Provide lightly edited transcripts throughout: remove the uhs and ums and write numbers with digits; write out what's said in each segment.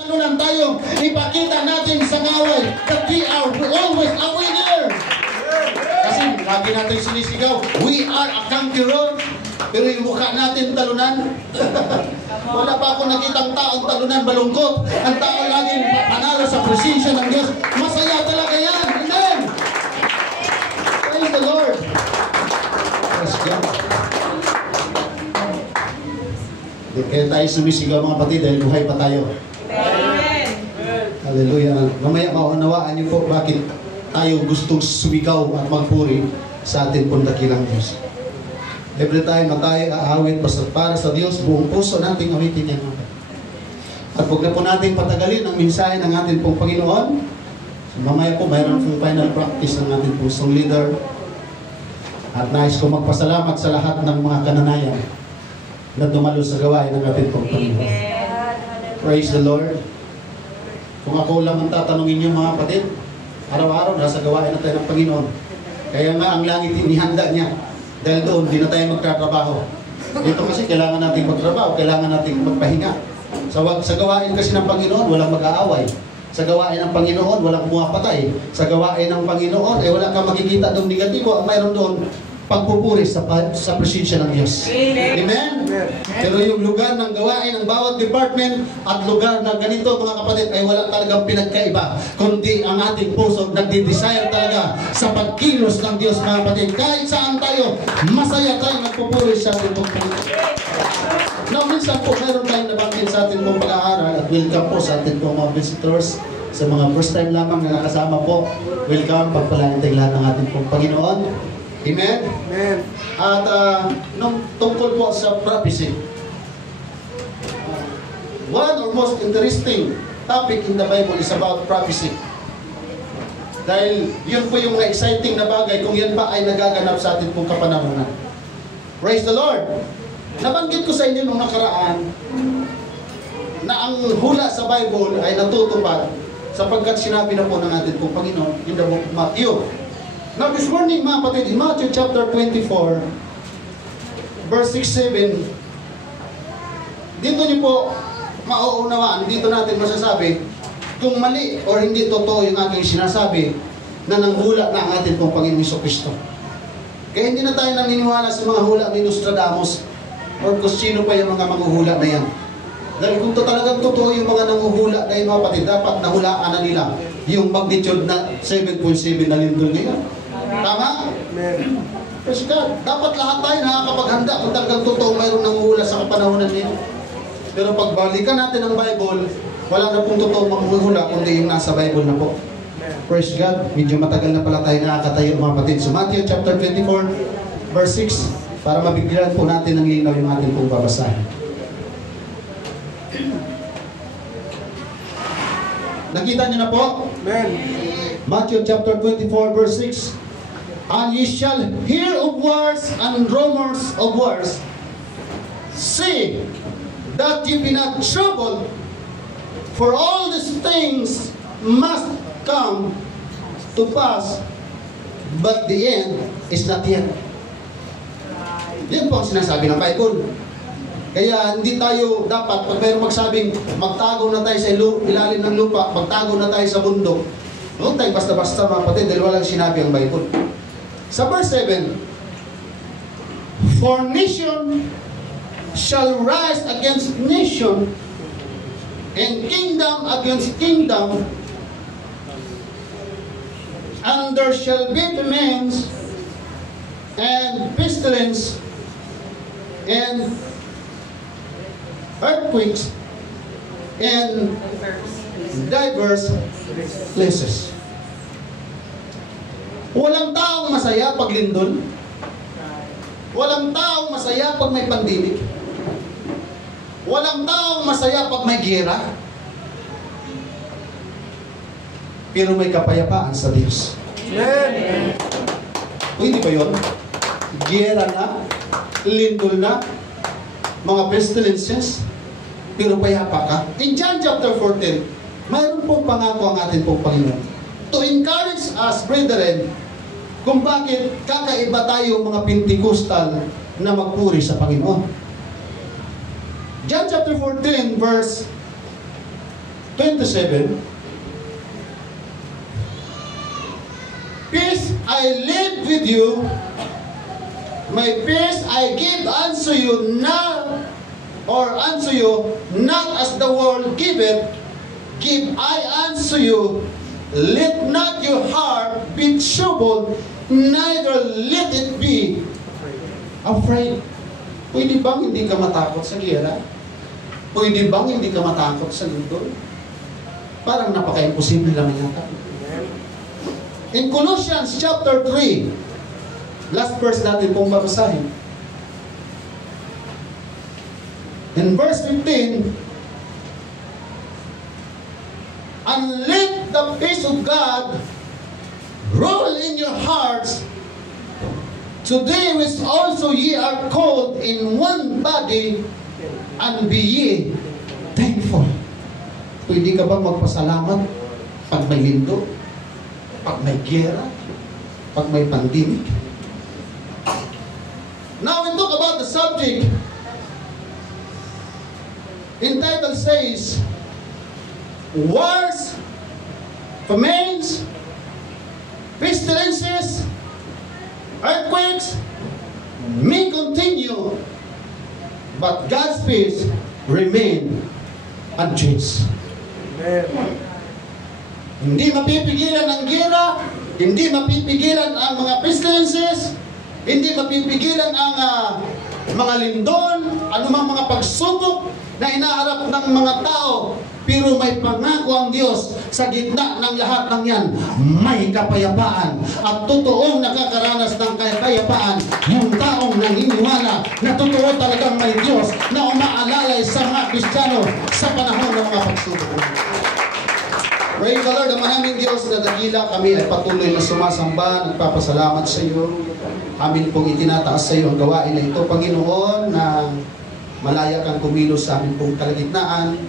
talunan tayo, ipakita natin sa ngaway that we are always a winner. Kasi lagi natin sinisigaw, we are a conqueror. Pero yung mukha natin talunan, wala pa ako nakitang taong talunan malungkot. Ang tao laging panalo sa presensya ng Diyos. Masaya talaga yan. Amen. Praise the Lord. Praise God. Kaya tayo sumisigaw mga kapatid dahil buhay pa tayo. Amen. Hallelujah. Mamaya maunawaan niyo po bakit tayo gustong sumigaw at magpuri sa atin pong dakilang Diyos. Every time na tayo aawit para sa Diyos, buong puso nating awitin yan. At huwag na po natin patagalin ang mensahe ng ating pong Panginoon. So, mamaya po mayroon pong final practice ng ating pusong leader. At nais ko magpasalamat sa lahat ng mga kananayan na dumalo sa gawain ng ating pong Panginoon. Praise the Lord. Kung ako lang ang tatanungin niyo mga kapatid, araw-araw nasa gawain na tayo ng Panginoon. Kaya nga ang langit inihanda niya. Dahil doon, di na tayo magtatrabaho. Dito kasi kailangan natin magtrabaho, kailangan natin magpahinga. Sa gawain kasi ng Panginoon, walang mag-aaway. Sa gawain ng Panginoon, walang pumapatay. Sa gawain ng Panginoon, wala kang makikita doon negatibo. Ang mayroon doon, pagpupuri sa presensya ng Diyos. Amen? Pero yung lugar ng gawain ng bawat department at lugar na ganito mga kapatid ay wala talagang pinagkaiba. Kundi ang ating puso nagdi-desire talaga sa pagkilos ng Diyos mga kapatid. Kahit saan tayo, masaya tayo nagpupuri sa ating Panginoon. Now, minsan po mayroon tayong nabanggit sa ating pong pag-aaral at welcome po sa ating pong mga visitors. Sa mga first time lamang na nakasama po, welcome, pagpalain tayo lahat ng ating pong Panginoon. Amen? Amen. At nung tungkol po sa prophecy, one or most interesting topic in the Bible is about prophecy. Dahil yun po yung exciting na bagay kung yan pa ay nagaganap sa atin pong kapanahunan. Praise the Lord! Nabanggit ko sa inyo nung nakaraan na ang hula sa Bible ay natutupad sapagkat sinabi na po ng atin pong Panginoon in the book of Matthew. Now this morning mga kapatid, in Matthew chapter 24, verse 6-7, dito niyo po mauunawaan, dito natin masasabi kung mali o hindi totoo yung aking sinasabi na nanghula na ang ating pong Panginoong Jesucristo. Kaya hindi na tayo naniniwala sa mga hula ni Nostradamus or kung sino pa yung mga manghuhula na yan. Dahil kung talagang totoo yung mga nanguhula na yung mga kapatid, dapat nahulaan na nila yung magnitude na 7.7 na lindol ngayon. Tama? Amen. Praise God. Dapat lahat tayo nakakapaghanda kung talagang totoo mayroong nanguhula sa kapanahonan niyo. Pero pagbalikan natin ang Bible, wala na pong totoo manguhula kundi yung nasa Bible na po. Praise God. Medyo matagal na pala tayo nakakatayo mga kapatid. So Matthew chapter 24, verse 6, para mabigyan po natin ng linaw yung ating pong babasahin. Nakita niyo na po? Amen. Matthew chapter 24, verse 6. And ye shall hear of wars and rumors of wars. See that ye be not troubled, for all these things must come to pass, but the end is not yet. Yan po ang sinasabi ng Bible. Kaya hindi tayo dapat, pag mayroong magsabing magtago na tayo sa ilalim ng lupa, magtago na tayo sa bundok, huwag tayo basta-basta mga kapatid dahil walang sinabi ang Bible. Sa verse 7, for nation shall rise against nation, and kingdom against kingdom, and there shall be famines, and pestilence, and earthquakes, and diverse places. Walang taong masaya pag lindol. Walang taong masaya pag may pandemic. Walang taong masaya pag may giyera. Pero may kapayapaan sa Diyos. Amen. Hindi ba yun? Giyera na, lindol na, mga pestilences, pero payapa ka. In John chapter 14, mayroon pong pangako ang ating pong Panginoon to encourage us, brethren, kung bakit kakaiba tayo mga Pentecostal na magpuri sa Panginoon. John chapter 14 verse 27, peace I leave with you, my peace I give unto you now, or unto you, not as the world giveth, give I unto you. Let not your heart be troubled, neither let it be afraid. Pwede bang hindi ka matakot sa giyera? Pwede bang hindi ka matakot sa lindol? Parang napaka-imposible naman yata. In Colossians chapter 3, last verse natin pong babasahin. In verse 15, and let the peace of God rule in your hearts, today which also ye are called in one body, and be ye thankful. Pwede ka bang magpasalamat pag may lindo, pag may giyera, pag may pandemic? Now we talk about the subject entitled says, wars, famines, pestilences, earthquakes may continue, but God's peace remain unchanged. Hindi mapipigilan ang gera, hindi mapipigilan ang mga pestilences, hindi mapipigilan ang mga lindol, anumang mga pagsubok na inaharap ng mga tao. Pero may pangako ang Diyos sa gitna ng lahat ng yan, may kapayapaan. At totoong nakakaranas ng kapayapaan yung taong naniniwala na totoo talagang may Diyos na umaalalay sa mga Kristiyano sa panahon ng mga pagsubok. Praise the Lord, ang maraming Diyos na dakila, kami ay patuloy na sumasamba, nagpapasalamat sa iyo. Amin pong itinataas sa iyo ang gawain na ito, Panginoon, na malaya kang kumilos sa amin pong kalagitnaan.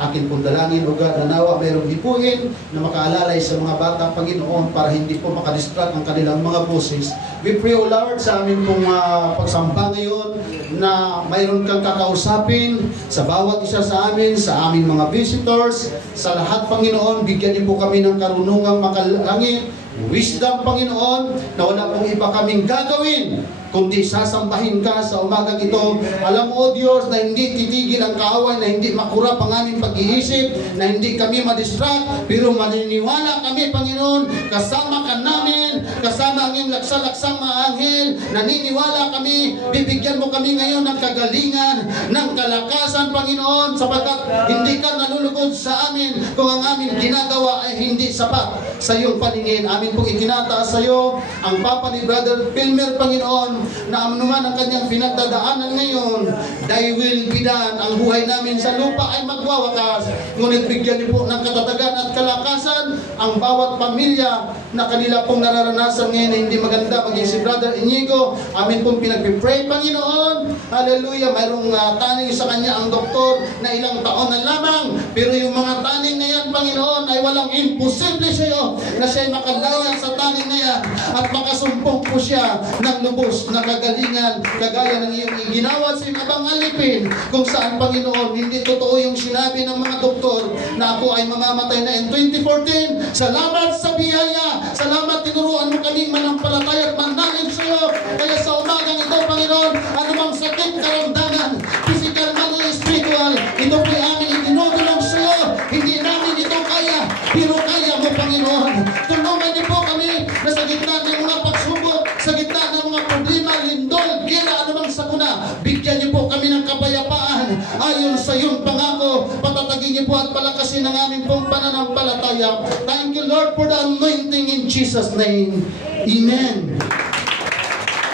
Akin pong dalangin, O God, na nawa mayroong hipuin na makaalalay sa mga bata, Panginoon, para hindi po makadistract ang kanilang mga boses. We pray, O Lord, sa amin pong pagsamba ngayon, na mayroon kang kakausapin sa bawat isa sa amin, sa aming mga visitors, sa lahat, Panginoon, bigyan niyo po kami ng karunungang makalangit, wisdom, Panginoon, na wala pong iba kaming gagawin, kundi sasambahin ka sa umagang ito. Alam mo, O Diyos, na hindi titigil ang kaaway, na hindi makurap ang aming pag-iisip, na hindi kami madistract, pero maniniwala kami, Panginoon, kasama ka namin, kasama ang iyong laksa-laksang mga anghel, naniniwala kami, bibigyan mo kami ngayon ng kagalingan, ng kalakasan, Panginoon, sapagkat hindi ka nalulugod sa amin kung ang aming ginagawa ay hindi sapat sa iyong paningin. Amin pong itinataas sa iyo ang Papa ni Brother Pilmer, Panginoon, na anuman ang kanyang pinagdadaanan ngayon, thy will be done. Ang buhay namin sa lupa ay magwawakas, ngunit bigyan niyo po ng katatagan at kalakasan ang bawat pamilya na kanila pong nararanasan ngayon na hindi maganda, maging si Brother Inigo. Amin pong pinagpipray, Panginoon. Hallelujah. Mayroong taning sa kanya ang doktor na ilang taon na lamang, pero yung mga taning na yan, Panginoon, ay walang imposible sa iyo na siya ay makalaya sa taning na yan at makasumpong po siya ng lubos na kagalingan, kagaya ng iyong ginawa sa ibang alipin, kung saan, Panginoon, hindi totoo yung sinabi ng mga doktor na ako ay mamamatay na in 2014. Salamat sa biyaya, salamat tinuruan mo kaming manampalataya at manalin sa iyo. Kaya sa umagang ito, Panginoon, anumang sakit, karamdaman, physical man o spiritual, ito po aming itinutulong sa iyo. Hindi namin ito kaya, pero kaya mo, Panginoon. Tulungan niyo po kami na sa gitna ng mga pagsubok, sa gitna ng mga problema, lindol, gira, anumang sakuna, bigyan niyo po kami ng kapayapaan ayon sa iyong pangako. Patatagin niyo po at palakasin ang aming pong pananampalataya. Thank you, Lord, for the anointing in Jesus' name. Amen.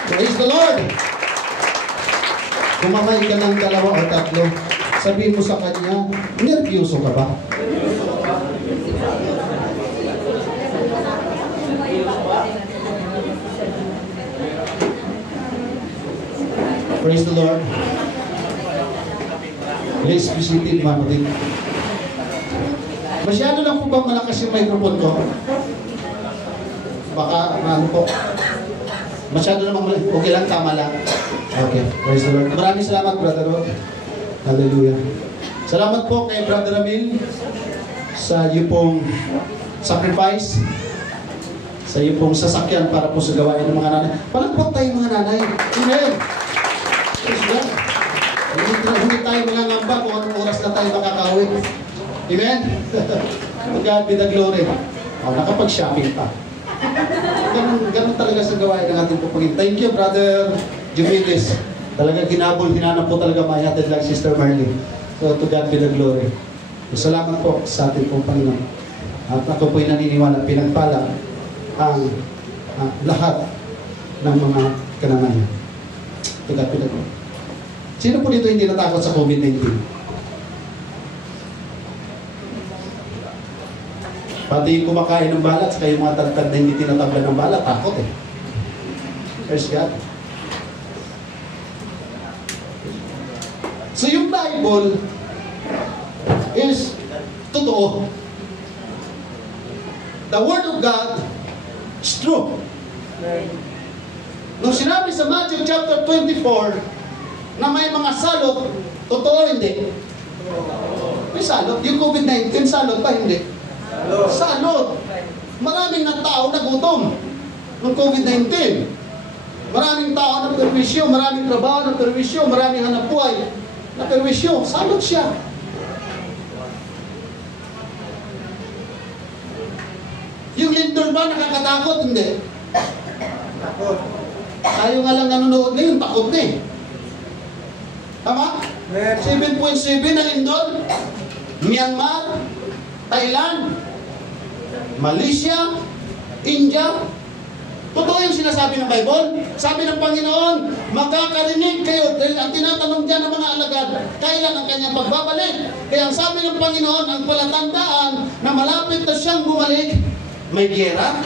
Praise the Lord. Kumamay ka ng dalawa o tatlo, sabihin mo sa kanya, nervyoso ka ba? Praise the Lord. Let's be seated, mga kapatid. Masyado lang po bang malakas yung microphone ko? Baka, ano po? Masyado namang malakas. Okay lang, tama lang. Okay, praise the Lord. Maraming salamat, Brother Rod. Hallelujah. Salamat po kay Brother Ramil. sa iyo pong sacrifice, sa iyo pong sasakyan para po sa gawain ng mga nanay. Palagpag tayo mga nanay. Amen. Praise God. Hindi tayo mangangamba kung anong oras na tayo makakawin. Amen? To God be the glory. Nakapag-shopping pa. Ganun talaga sa gawain ng ating pupagin. Thank you, Brother Jumilis. Talagang hinanap po talaga mahihatid lang Sister Marley. So, to God be the glory. So, salamat po sa ating pong Panginoon. At ako po'y naniniwala, pinagpala ang lahat ng mga kananayan. To God be the glory. Sino po dito hindi natakot sa COVID-19? Pati yung kumakain ng balat, saka yung mga tagtag na hindi tinatabla ng balat, takot eh. Praise God. So yung Bible is totoo. The Word of God is true. Nung sinabi sa Matthew chapter 24, na may mga salot, totoo hindi? May salot. Yung COVID-19, salot ba? Hindi. Salot. Maraming na tao na gutom ng COVID-19. Maraming tao na perwisyo, maraming trabaho na perwisyo, maraming hanapbuhay na perwisyo. Salot siya. Yung lindol ba nakakatakot? Hindi. Takot. Tayo nga lang nanonood ngayon, takot na eh. Tama? 7.7 na lindol. Myanmar, Thailand, Malaysia, India. Totoo yung sinasabi ng Bible. Sabi ng Panginoon, makakarinig kayo dahil ang tinatanong dyan ng mga alagad, kailan ang kanyang pagbabalik? Kaya ang sabi ng Panginoon, ang palatandaan na malapit na siyang bumalik, may giyera,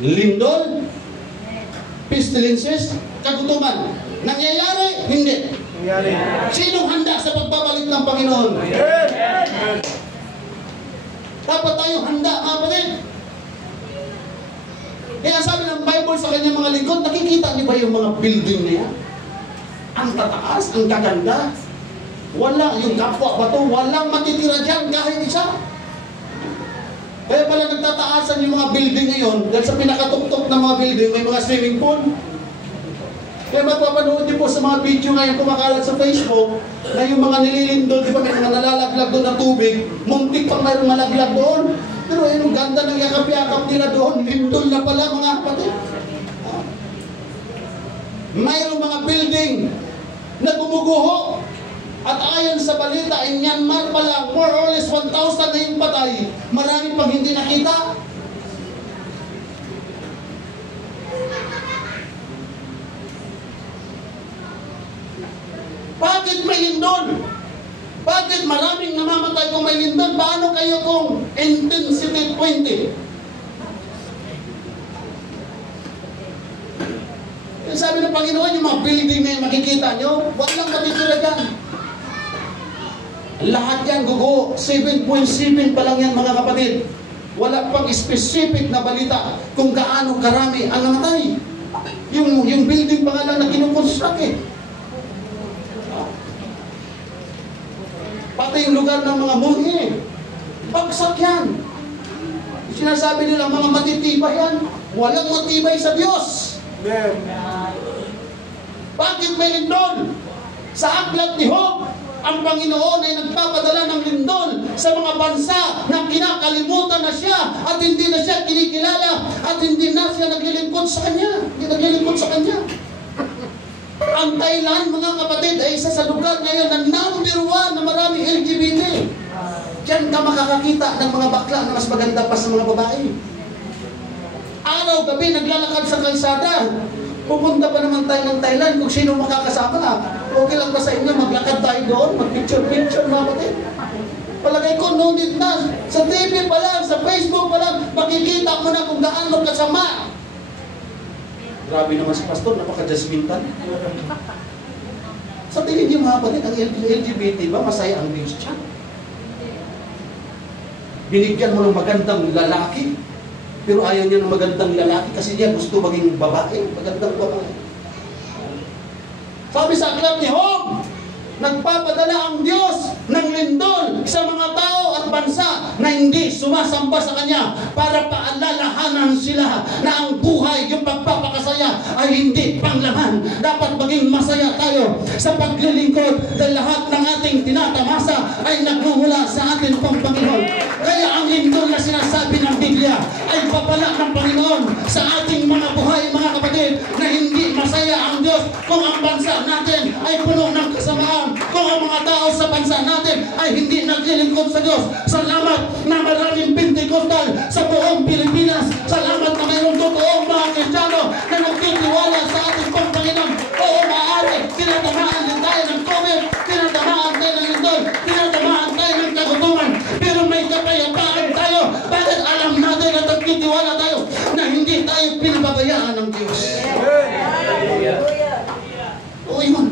lindol, pestilences, kagutuman. Nangyayari? Hindi. Sinong handa sa pagbabalik ng Panginoon? Dapat tayo handa, mga kapatid. Kaya sabi ng Bible sa kanyang mga lingkod, nakikita niyo ba yung mga building na yan? Ang tataas, ang gaganda. Wala, yung kapwa ba ito? Walang matitira dyan kahit isa. Kaya pala nagtataasan yung mga building ngayon dahil sa pinakatuktok ng mga building may mga swimming pool. Kaya mapapanood niyo po sa mga video ngayon kumakalat sa Facebook na yung mga nililindol, di ba may mga nalalaglag doon na tubig, muntik pang mayroong malaglag doon. Pero yung ganda ng yakap-yakap nila doon, lindol na pala mga kapatid. Mayroong mga building na gumuguho at ayon sa balita, in Myanmar pa lang, more or less 1,000 na yung patay, marami pang hindi nakita. Bakit may lindol? Bakit maraming namamatay kung may lindol? Paano kayo kung intensity 20? Sabi ng Panginoon, yung mga building na yung makikita nyo, walang matitira dyan. Lahat yan gugo. 7.7 pa lang yan mga kapatid. Wala pang specific na balita kung gaano karami ang namatay. Yung building pa nga lang na kinukonstruct eh. Pati yung lugar ng mga munghi, bagsak yan. Sinasabi nila mga matitibay yan, walang matibay sa Diyos. Bakit may lindol? Sa aklat ni Job, ang Panginoon ay nagpapadala ng lindol sa mga bansa na kinakalimutan na siya at hindi na siya kinikilala at hindi na siya naglilingkod sa Kanya. Hindi naglilingkod sa Kanya. Ang Thailand, mga kapatid, ay isa sa lugar ngayon na number 1 na maraming LGBT. Diyan ka makakakita ng mga bakla na mas maganda pa sa mga babae. Araw-gabi naglalakad sa kalsada. Pupunta pa naman tayo ng Thailand kung sino makakasama na. Okay lang ba sa inyo, maglakad tayo doon, mag-picture-picture, mga kapatid? Palagay ko, no need na. Sa TV pa lang, sa Facebook pa lang, makikita mo na kung gaano kasama. Grabe naman si pastor, napaka-judgmental. Sa tingin niyo mga kapatid, ang LGBT ba masaya ang Diyos siya? Binigyan mo ng magandang lalaki, pero ayaw niya ng magandang lalaki kasi niya gusto maging babae, magandang babae. Sabi sa aklat ni Job, nagpapadala ang Diyos ng lindol sa mga tao at bansa na hindi sumasamba sa Kanya para paalalahanan sila na ang buhay, yung pagpapakasaya ay hindi panglaman. Dapat maging masaya tayo sa paglilingkod dahil lahat ng ating tinatamasa ay nagmumula sa ating pong Panginoon. Kaya ang lindol na sinasabi ng Biblia ay papala ng Panginoon sa ating mga buhay, mga kapatid, na hindi masaya ang Diyos kung ang bansa natin ay puno ng kasamaan, kung ang mga tao sa bansa natin ay hindi naglilingkod sa Diyos. Salamat na maraming Pentecostal sa buong Pilipinas. Salamat na mayroong totoong mga Kristiyano na nagtitiwala sa ating pong Panginoon. Oo, maaari, tinatamaan din tayo ng COVID, tinatamaan tayo ng lindol, tinatamaan tayo ng kagutuman, pero may kapayapaan tayo. Bakit alam natin at nagtitiwala tayo na hindi tayo pinababayaan ng Diyos? Oo, yun.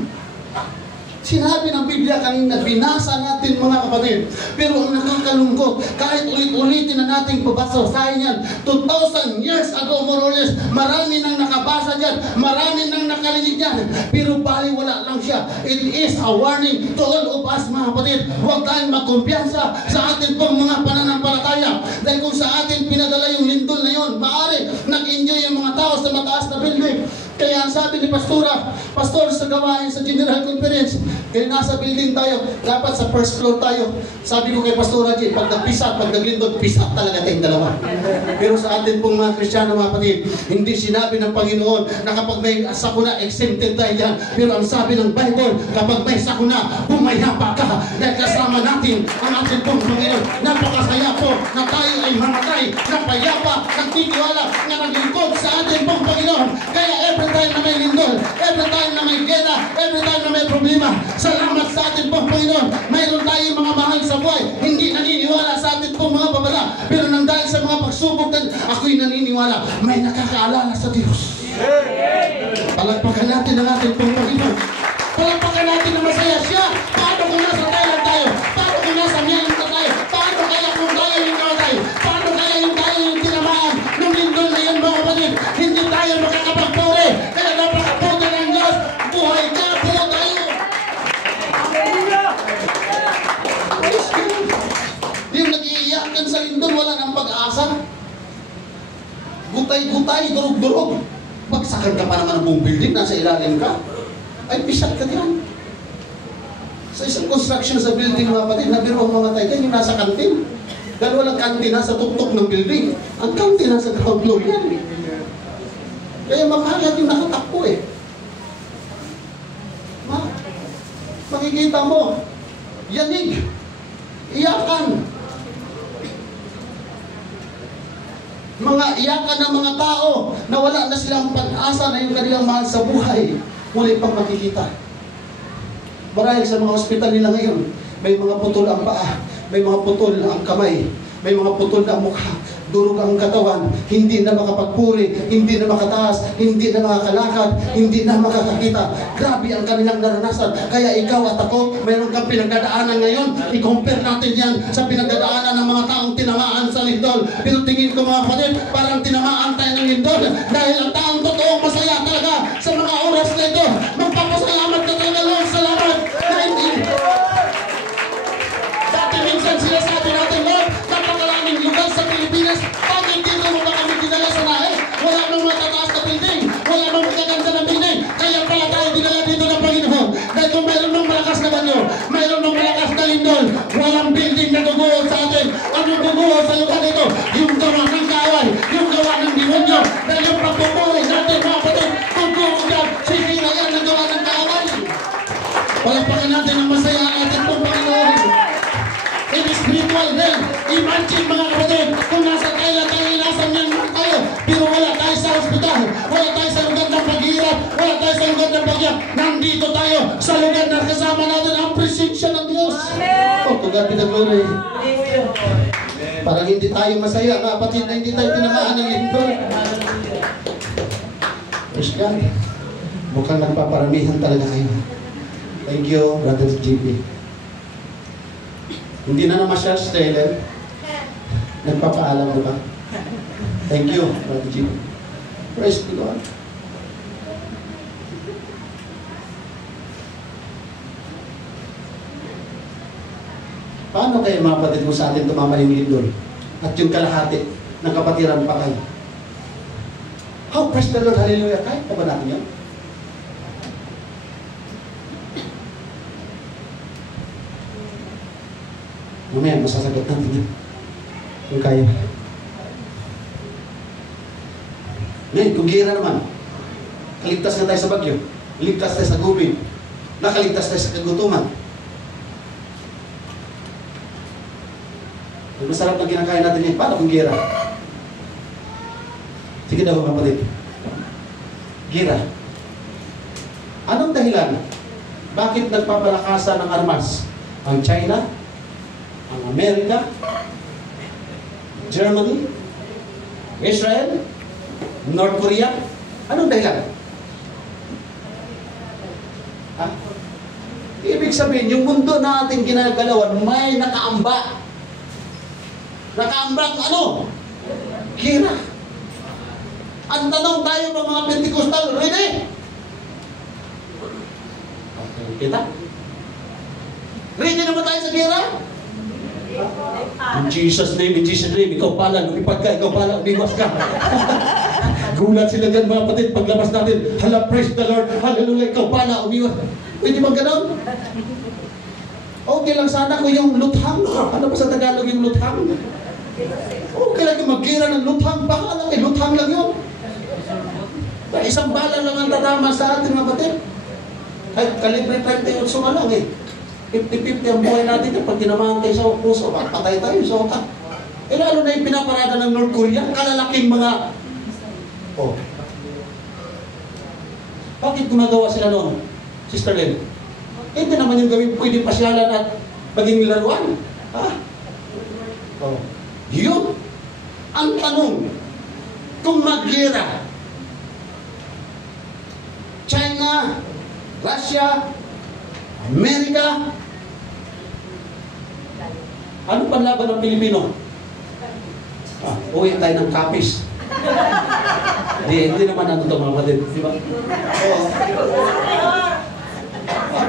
Sinabi ng Biblia kanina, binasa natin mga kapatid. Pero ang nakakalungkot, kahit ulit-ulitin na nating pabasahin yan, 2,000 years ago more or less, marami nang nakabasa dyan, marami nang nakarinig yan. Pero baliwala lang siya. It is a warning to all of us mga kapatid. Huwag tayong magkumpiyansa sa atin pong mga pananampalataya. Dahil kung sa atin pinadala yung lindol na yun, maaari nag-enjoy yung mga tao sa mataas na building. Kaya ang sabi ni Pastor sa gawain sa General Conference, kaya nasa building tayo, dapat sa first floor tayo. Sabi ko kay Pastora G, pag nagpisa, pag naglindod, pisa talaga tayong dalawa. Pero sa atin pong mga Kristiyano, mga kapatid, hindi sinabi ng Panginoon na kapag may sakuna, exempted tayo dyan. Pero ang sabi ng Bible, kapag may sakuna, bumayapa ka. Dahil kasama natin ang ating pong Panginoon. Napakasaya po na tayo ay mamatay, napayapa, nagtitiwala, na naglingkod sa ating pong Panginoon. Kaya every time na may lindol, every time na may gera, every time na may problema, salamat sa ating pong Panginoon. Mayroon tayong mga mahal sa buhay, hindi naniniwala sa ating pong mga babala. Pero nang dahil sa mga pagsubok, ako'y naniniwala, may nakakaalala sa Diyos. Palagpakan natin ang ating pong Panginoon. Palagpakan natin na masaya siya. Paano kung nasa Thailand tayo? Paano kung nasa Myanmar tayo? Paano kaya kung tayo yung tayo? Paano kaya yung tayo yung tinamaan ng lindol na yan mga kapatid? Hindi tayo makakapagpuri. Kaya napakaputi ng Diyos. Buhay ka po tayo. Yung nag-iiyakan sa lindol, wala nang pag-asa. Gutay-gutay, durog-durog. Bagsakan ka pa naman ng buong building, nasa ilalim ka. Ay, pisat ka diyan. Sa isang construction sa building mga kapatid, nabiro ang mga tayo, yung nasa kantin. Dahil walang kantin nasa tuktok ng building. Ang kantin nasa ground floor yan. Kaya makalat yung nakatakbo eh. Makikita mo, yanig, iyakan. Mga iyakan ng mga tao na wala na silang pag-asa na yung kanilang mahal sa buhay, muli pang makikita. Marahil sa mga ospital nila ngayon, may mga putol ang paa, may mga putol ang kamay, may mga putol na mukha, durog ang katawan, hindi na makapagpuri, hindi na makataas, hindi na makakalakad, hindi na makakakita. Grabe ang kanilang naranasan. Kaya ikaw at ako, mayroon kang pinagdadaanan ngayon. I-compare natin yan sa pinagdadaanan ng mga taong tinamaan sa lindol. Pero tingin ko mga kapatid, parang tinamaan tayo ng lindol. Dahil ang taong totoong masaya talaga sa mga oras na ito. Magpapasalamat ka talaga, Lord. Salamat. Dati minsan sila sabi natin, Lord, napakalaming lugar sa Pilipinas. Bakit dito mo ba kami dinala sa nahe? Wala nang matataas na building. Wala nang magaganda na building. Kaya pala tayo dinala dito ng Panginoon. Dahil kung mayroon ng malakas na banyo, mayroon ng malakas na lindol, walang building na guguho sa atin. Anong guguho sa lugar nito? Yung gawa ng kaaway, yung gawa ng demonyo. Dahil yung pagpupuri natin mga kapatid, kung gugugan, sisira yan ang gawa ng kaaway. Palagpakan natin ang masaya ang ating pong Panginoon. In spiritual realm, imagine mga kapatid, kung nasa Thailand tayo, nasa Myanmar tayo, pero wala tayo sa hospital, wala tayo sa lugar ng paghihirap, wala tayo sa lugar ng bagyak, nandito tayo sa lugar na kasama natin ang presensya ng Diyos. Oh, to God be the glory. Parang hindi tayo masaya, mga kapatid, na hindi tayo tinamaan ng lindol. Praise God. Mukhang nagpaparamihan talaga kayo. Thank you, Brother JP. Hindi na naman siya Stellan. Nagpapaalam na ba? Thank you, Brother JP. Praise the Lord. Paano kayo mga kapatid kung sa atin tumama yung lindol? At yung kalahati ng kapatiran pa kayo? How praise the Lord, hallelujah. Kahit pa ba natin yan? Mamaya, masasagot natin yan. Kung kaya. Ngayon, kung gira naman, kaligtas na tayo sa bagyo, ligtas tayo sa gubin, nakaligtas tayo sa kagutuman. Ang masarap na kinakain natin yan, paano kung gira? Sige daw mga kapatid. Gira. Anong dahilan? Bakit nagpapalakasan ng armas? Ang China, ang Amerika, Germany, Israel, North Korea. Anong dahilan? Ha? Ibig sabihin, yung mundo na ating ginagalawan, may nakaamba. Nakaamba ang ano? Gira. Ang tanong tayo pa mga Pentecostal, ready? Kita? Ready na ba tayo sa gira? In Jesus' name, ikaw pala, lumipad ka, ikaw pala, umiwas ka. Gulat sila dyan mga kapatid, paglabas natin, hala, praise the Lord, hallelujah, ikaw pala, umiwas. Pwede ba ganon? Okay lang sana kung yung luthang, ano ba sa Tagalog yung luthang? Okay lang yung mag-gira ng luthang, baka lang, luthang lang yun. Isang bala lang ang tatama sa atin mga kapatid. Kahit kalibre 38 nga lang eh. 50-50 ang buhay natin kapag tinamahan tayo sa puso, patay tayo sa otak. Eh lalo na yung pinaparada ng North Korea, kalalaking mga... Oh. Bakit gumagawa sila noon, Sister Len? Hindi naman yung gawin pwede pasyalan at maging laruan. Ha? Oh. Yun. Ang tanong, kung mag-gira, China, Russia, Amerika, ano panlaban ng Pilipino? Uwi tayo ng kapis. Hindi naman ano ito mga kapatid. Diba?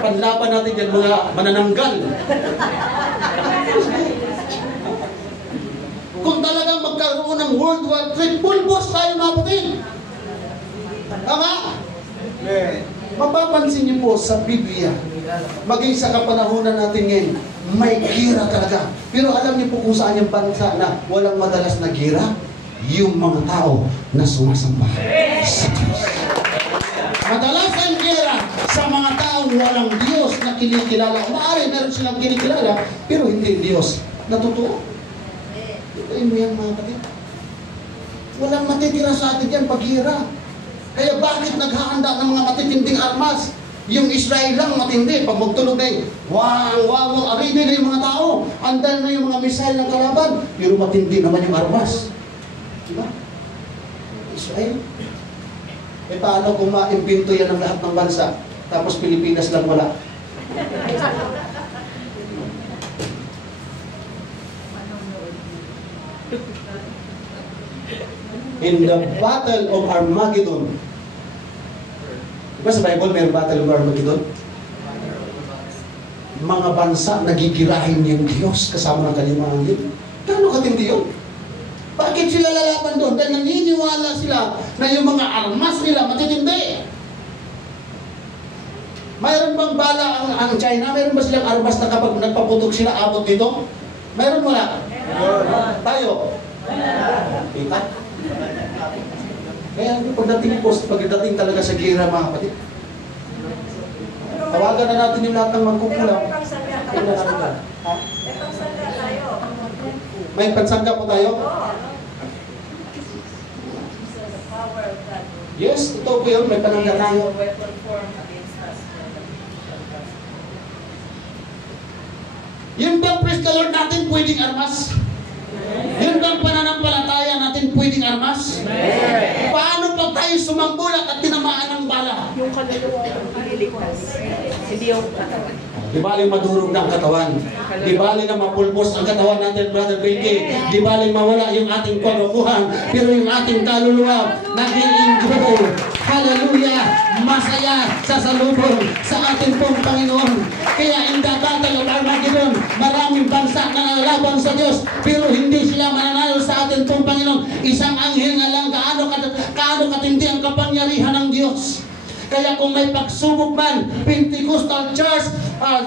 Panlaban natin yan mga manananggal. Kung talagang magkaroon ng World War III, pulbos tayo mga kapatid. Tama? Mapapansin niyo po sa Biblia, maging sa kapanahunan natin ngayon, may gira talaga. Pero alam niyo po kung saan yung bansa na walang madalas na gira? Yung mga tao na sumasamba sa Diyos. Madalas ang gira sa mga taong walang Diyos na kinikilala. Maaari meron silang kinikilala, pero hindi Diyos na totoo. Itayin mo yan mga kapatid. Walang matitira sa atin yan pag gira. Kaya bakit naghahanda ng mga matitinding armas? Yung Israel lang matindi. Pag magtulog na yung arena na yung mga tao. Andal na yung mga missile ng kalaban. Pero matindi naman yung armas. Diba? Israel. E paano kung maimbento yan ng lahat ng bansa? Tapos Pilipinas lang wala. In the Battle of Armageddon. Diba sa Bible may Battle of Armageddon? Mga bansa nagigirahin yung Diyos kasama ng kanyang mga anghel. Gano'ng katindi yun? Bakit sila lalaban doon? Dahil naniniwala sila na yung mga armas nila matitindi. Mayroon bang bala ang China? Mayroon ba silang armas na kapag nagpaputok sila abot dito? Mayroon wala? Tayo? Kita? Kaya pagdating talaga sa gira mga kapatid, tawagan na natin yung lahat ng magkukulang. May pansangga po tayo? Yes, ito po yun. May panangga tayo. Yung bang praise the Lord natin pwedeng armas? Yung bang pananampalataya natin pwedeng armas? Paano pag tayo sumambulat at tinamaan ng bala? Yung kaluluwa ang ililigtas. Hindi yung katawan. Di bali madurog na ang katawan. Di bali na mapulbos ang katawan natin, Brother Pinky. Di bali mawala yung ating kalukuhan. Pero yung ating kaluluwa nag-i-enjoy. Hallelujah! Masaya sa salubong sa ating pong Panginoon. Kaya in the battle of Armageddon, marami maraming bansa na nalalaban sa Diyos, pero hindi sila mananalo sa atin pong Panginoon. Isang anghel nga lang, kaano katindi ang kapangyarihan ng Diyos. Kaya kung may pagsubok man, Pentecostal Church,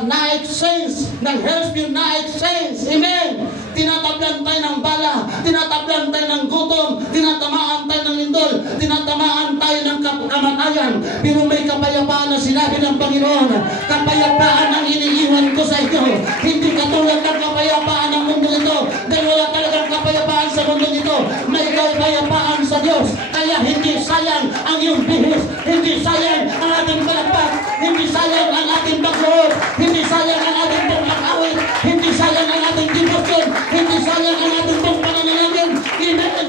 na-exchange, ng Hellsview na-exchange, amen! Tinatablan tayo ng bala, tinatablan tayo ng gutom, tinatamaan tayo ng lindol, tinatamaan tayo ng kamatayan, pero may kapayapaan na sinabi ng Panginoon, kapayapaan ang iniiwan ko sa inyo, hindi katulad ng kapayapaan ng mundo ito, dahil wala talagang kapayapaan sa mundo ito, may kapayapaan sa Diyos, kaya hindi sayang ang iyong bihis, hindi sayang ang ating palakpak, hindi sayang ang ating pagluhod, hindi sayang ang ating pagkakawit, hindi sayang ang ating devotion, hindi sayang ang ating pananalangin. Amen!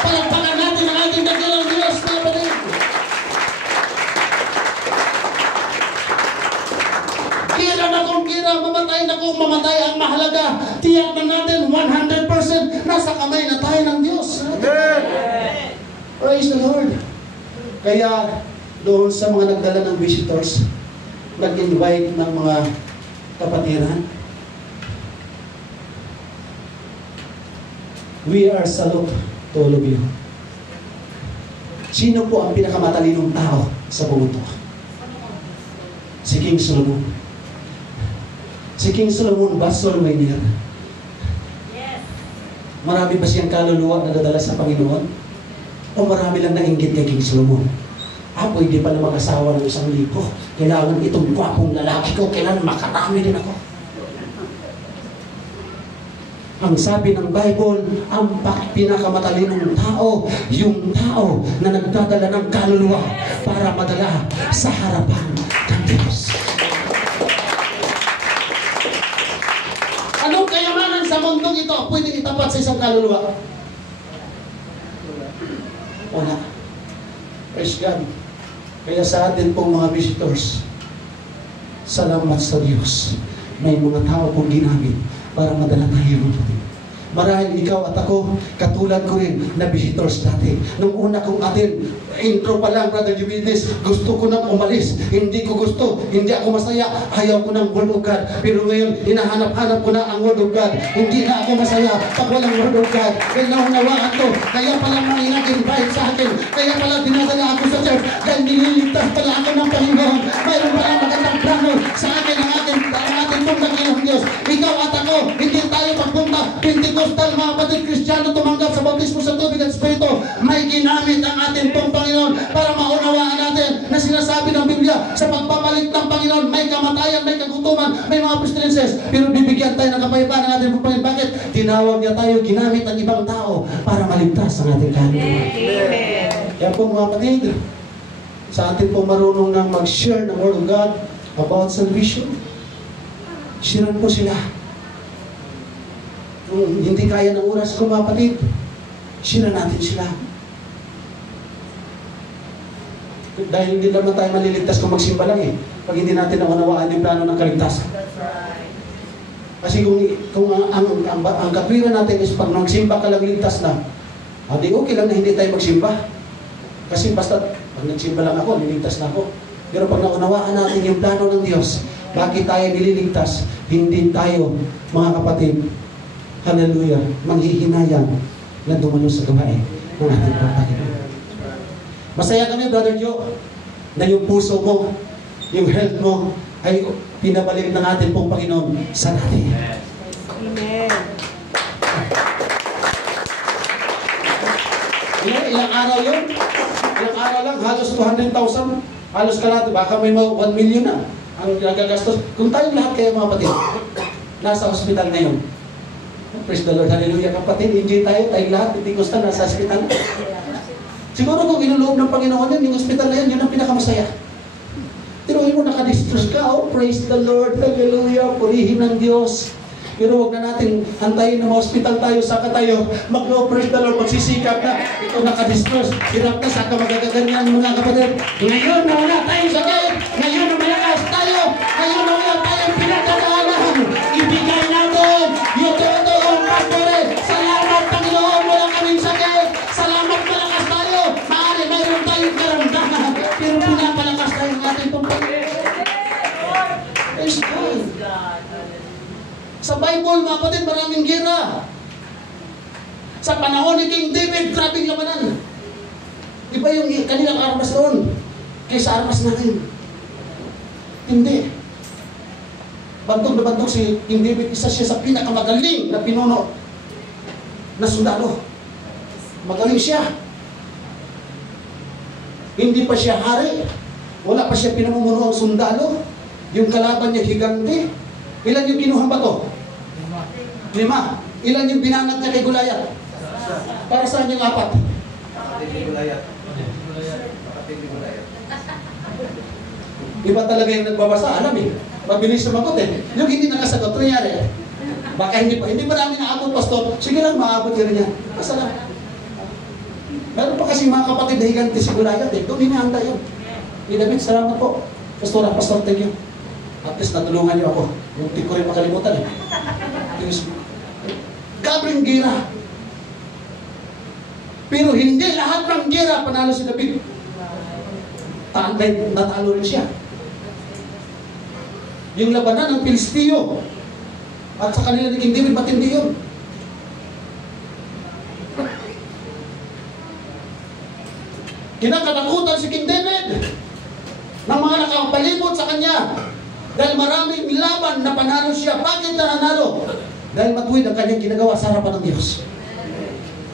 Palakpakan natin ang ating dakilang Diyos, mga kapatid. Kira na kung kira, mamatay na kung mamatay, ang mahalaga, tiyak na natin 100% nasa kamay na tayo ng Diyos. Amen! Praise the Lord! Kaya doon sa mga nagdala ng visitors, nag-invite ng mga kapatiran, we are salute to all of you. Sino po ang pinakamatalinong tao sa buong ito? Si King Solomon. Si King Solomon ba Solomon? Yes. Marami ba siyang kaluluwa na dadala sa Panginoon? O marami lang nainggit kay King Solomon? Pwede pa na mag-asawa ng 1,000. Kailangan itong gwapong lalaki ko, kailangan makarami din ako. Ang sabi ng Bible, ang pinakamatalinong tao, yung tao na nagdadala ng kaluluwa para madala sa harapan ng Diyos. Anong kayamanan sa mundong ito pwedeng itapat sa isang kaluluwa? Wala. Praise God. Kaya sa atin pong mga visitors, salamat sa Diyos. May mga tao pong ginamit para madala tayo ng puti. Marahil ikaw at ako, katulad ko rin na visitors dati. Nung una kong atin, intro pa lang, Brother Juventus, gusto ko nang umalis. Hindi ko gusto, hindi ako masaya. Ayaw ko ng Word of God. Pero ngayon, hinahanap-hanap ko na ang Word of God. Hindi na ako masaya pag walang Word of God. Kaya naunawaan to. Kaya pala mga nag-invite sa akin. Kaya pala dinadala ako sa church. Dahil nililigtas pala ako ng Panginoon. Mayroon pala magandang plano sa akin ang ating pagdakilang Diyos. Ikaw at ako, hindi tayo pagpunta. Pentecostal, mga kapatid Kristiyano, tumanggap sa bautismo sa tubig at Espiritu. May ginamit ang ating pong Panginoon para maunawaan natin na sinasabi ng Biblia, sa pagbabalik ng Panginoon, may kamatayan, may kagutuman, may mga pestilences. Pero bibigyan tayo ng kapayapaan ng ating pong Panginoon. Bakit? Tinawag niya tayo, ginamit ang ibang tao para maligtas ang ating kaluluwa. Kaya po mga kapatid, sa atin pong marunong nang mag-share ng Word of God about salvation, sharean po sila. Kung hindi kaya ng oras ko, mga kapatid, share natin sila. Dahil hindi naman tayo maliligtas kung magsimba lang eh. Pag hindi natin naunawaan yung plano ng kaligtasan. Kasi kung ang katwiran natin is pag magsimba ka lang ligtas na, di okay lang na hindi tayo magsimba. Kasi basta pag nagsimba lang ako, niligtas na ako. Pero pag naunawaan natin yung plano ng Diyos, bakit tayo nililigtas? Hindi tayo, mga kapatid, hallelujah, manghihinayang na dumalo sa gawain ng ating Panginoon. Masaya kami, Brother Joe, na yung puso mo, yung health mo, ay pinabalik ng ating pong Panginoon sa dati. Amen. Ilang araw yun? Ilang araw lang, halos 200,000. Halos kalahati, baka may 1 million na ang nagagastos. Kung tayong lahat kayo, mga kapatid, nasa hospital ngayon. Praise the Lord, hallelujah, kapatid, enjoy tayo, tayong lahat, hindi gusto, nasa hospital. Siguro kung inuloob ng Panginoon yun, yung hospital na yun, yun ang pinakamasaya. Tinuhin mo, nakadistress ka, oh, praise the Lord, hallelujah, purihin ng Diyos. Pero huwag na natin antayin na ma-hospital tayo, saka tayo mag-Lord, praise the Lord, magsisikap na, ito nakadistress, hirap na, saka magagaganyan mga kapatid. Ngayon na wala tayong sakit, ngayon na malakas tayo, ngayon na wala tayong pinagdadaanan, ibigay natin yung totoong pagpuri. Salamat Panginoon, wala kaming sakit, salamat malakas tayo, maaari mayroon tayong karamdaman, pero pinapalakas tayo ng ating Panginoon. Praise God. sila. Sa panahon ni King David, grabing labanan. Iba yung kanilang armas doon kaysa armas natin. Hindi. Bantog na bantog si King David, isa siya sa pinakamagaling na pinuno na sundalo. Magaling siya. Hindi pa siya hari. Wala pa siya pinamumuno ang sundalo. Yung kalaban niya higante. Ilan yung kinuhang bato? 5. Ilan yung binanat niya kay Goliath? Para saan yung 4? Iba talaga yung nagbabasa, alam eh. Mabilis sumagot eh. Yung hindi nakasagot, nangyari. Baka hindi pa namin naabot, pastor. Sige lang, maabot yun niya. Asa lang. Meron pa kasi mga kapatid na higante si Goliath eh. Doon hinihanda yun. David, salamat po. Pastor, thank you. At least natulungan niyo ako. Yung di ko rin makalimutan eh. Gabring gira. Pero hindi lahat ng gira panalo si David. Natalo rin siya. Yung labanan ng Pilisteo at sa kanila ni King David, matindi yun. Kinakatakutan si King David ng mga nakapalibot sa kanya dahil maraming laban na panalo siya. Bakit na nanalo? Dahil matuwid ang kanyang ginagawa sa harapan ng Diyos.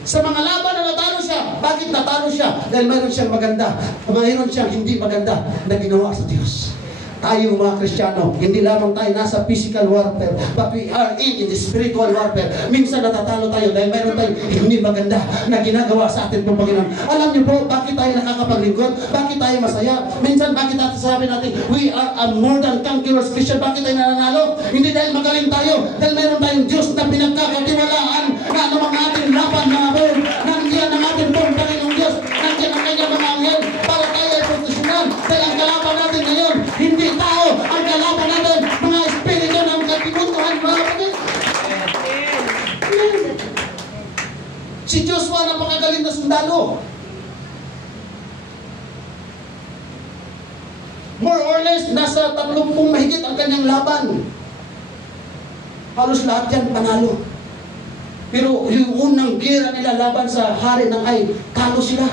Sa mga laban na natalo siya, bakit natalo siya? Dahil mayroon siyang maganda, mayroon siyang hindi maganda na ginawa sa Diyos. Tayo mga Kristiyano, hindi lamang tayo nasa physical warfare, but we are in the spiritual warfare. Minsan natatalo tayo dahil mayroon tayong hindi maganda na ginagawa sa atin pong Panginoon. Alam niyo po, bakit tayo nakakapaglingkod? Bakit tayo masaya? Minsan, bakit natin sabi natin, we are a more than conquerors Christian? Bakit tayo nananalo? Hindi dahil magaling tayo, dahil mayroon tayong Diyos na pinagkakatiwalaan na anumang ating laban, mga bro, nandiyan ang ating pong Panginoong Diyos, nandiyan ang kanyang mga anghel, para tayo ay profesional. Dahil ang kalaban natin ngayon, hindi tao, ang kalaban natin, mga espiritu ng katimuntuhan, mga kapatid. Si Joshua, napakagaling na sundalo. More or less, nasa 30 mahigit ang kanyang laban. Halos lahat yan panalo. Pero yung unang gira nila laban sa hari ng Ai, talo sila.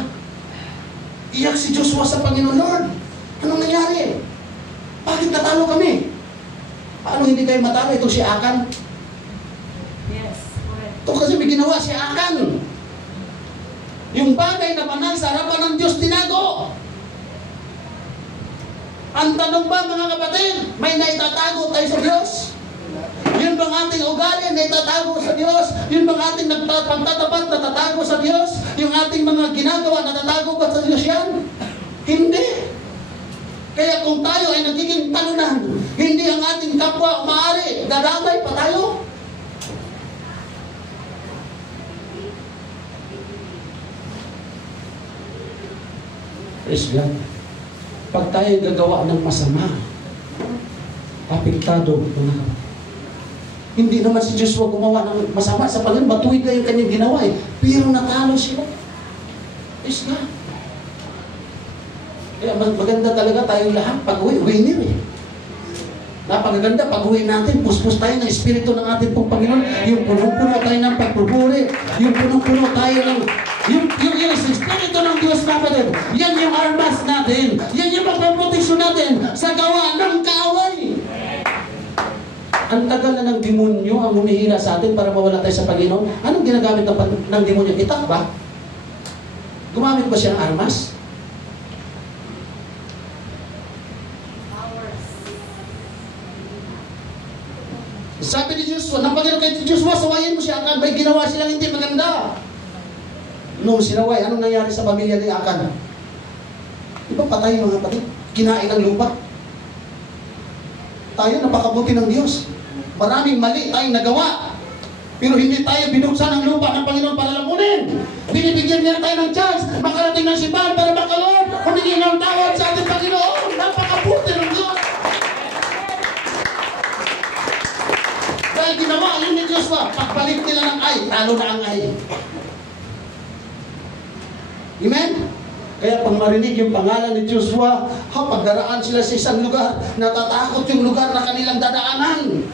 Iyak si Joshua sa Panginoon, Lord, anong nangyari? Bakit natalo kami? Paano hindi kayo matalo? Ito si Akan. Yes, correct. Ito kasi may ginawa si Akan. Yung bagay na banal sa harapan ng Diyos, tinago. Ang tanong ba, mga kapatid, may naitatago tayo sa Diyos? Yun bang ating ugali na itatago sa Diyos? Yun bang ating pagtatapat na tatago sa Diyos? Yung ating mga ginagawa na tatago ba sa Diyos yan? Hindi. Kaya kung tayo ay nagiging talunan, hindi ang ating kapwa maaari, dadamay pa tayo. Praise God. Pag tayo gagawa ng masama, apektado, mga kapatid. Hindi naman si Joshua gumawa ng masama sa Panginoon, matuwid na yung kanyang ginawa eh. Pero natalo sila. Praise God. Kaya maganda talaga tayong lahat pag-uwi, winner eh. Napakaganda pag-uwi natin, puspos tayo ng Espiritu ng ating pong Panginoon, yung punong-puno tayo ng pagpupuri, yung punong-puno tayo ng yung Espiritu ng Diyos kapatid. Yan yung armas natin, yan yung pagpaproteksyon natin sa gawa ng kaaway. Ang tagal na ng demonyo ang humihila sa atin para mawala tayo sa Panginoon. Anong ginagamit ng demonyo? Itak ba? Gumamit ba siya ng armas? Sabi ni Joshua, nang Panginoon kay Joshua, sawayin mo si Akan. May ginawa silang hindi maganda. Nung sinaway, anong nangyari sa pamilya ni Akan? Di ba patay mga kapatid? Kinain ang lupa. Tayo, napakabuti ng Diyos. Maraming mali tayong nagawa. Pero hindi tayo binuksan ang lupa ng Panginoon para lamunin. Binibigyan niya tayo ng chance, makarating ng simbahan para makaloob. Humingi ng tawad sa ating Panginoon. Napakabuti ng Diyos. Dahil ginawa yun ni Joshua, pagbalik nila ng Ai, talo na ang Ai. Amen? Kaya pag marinig yung pangalan ni Joshua, pagdaraan sila sa isang lugar, natatakot yung lugar na kanilang dadaanan.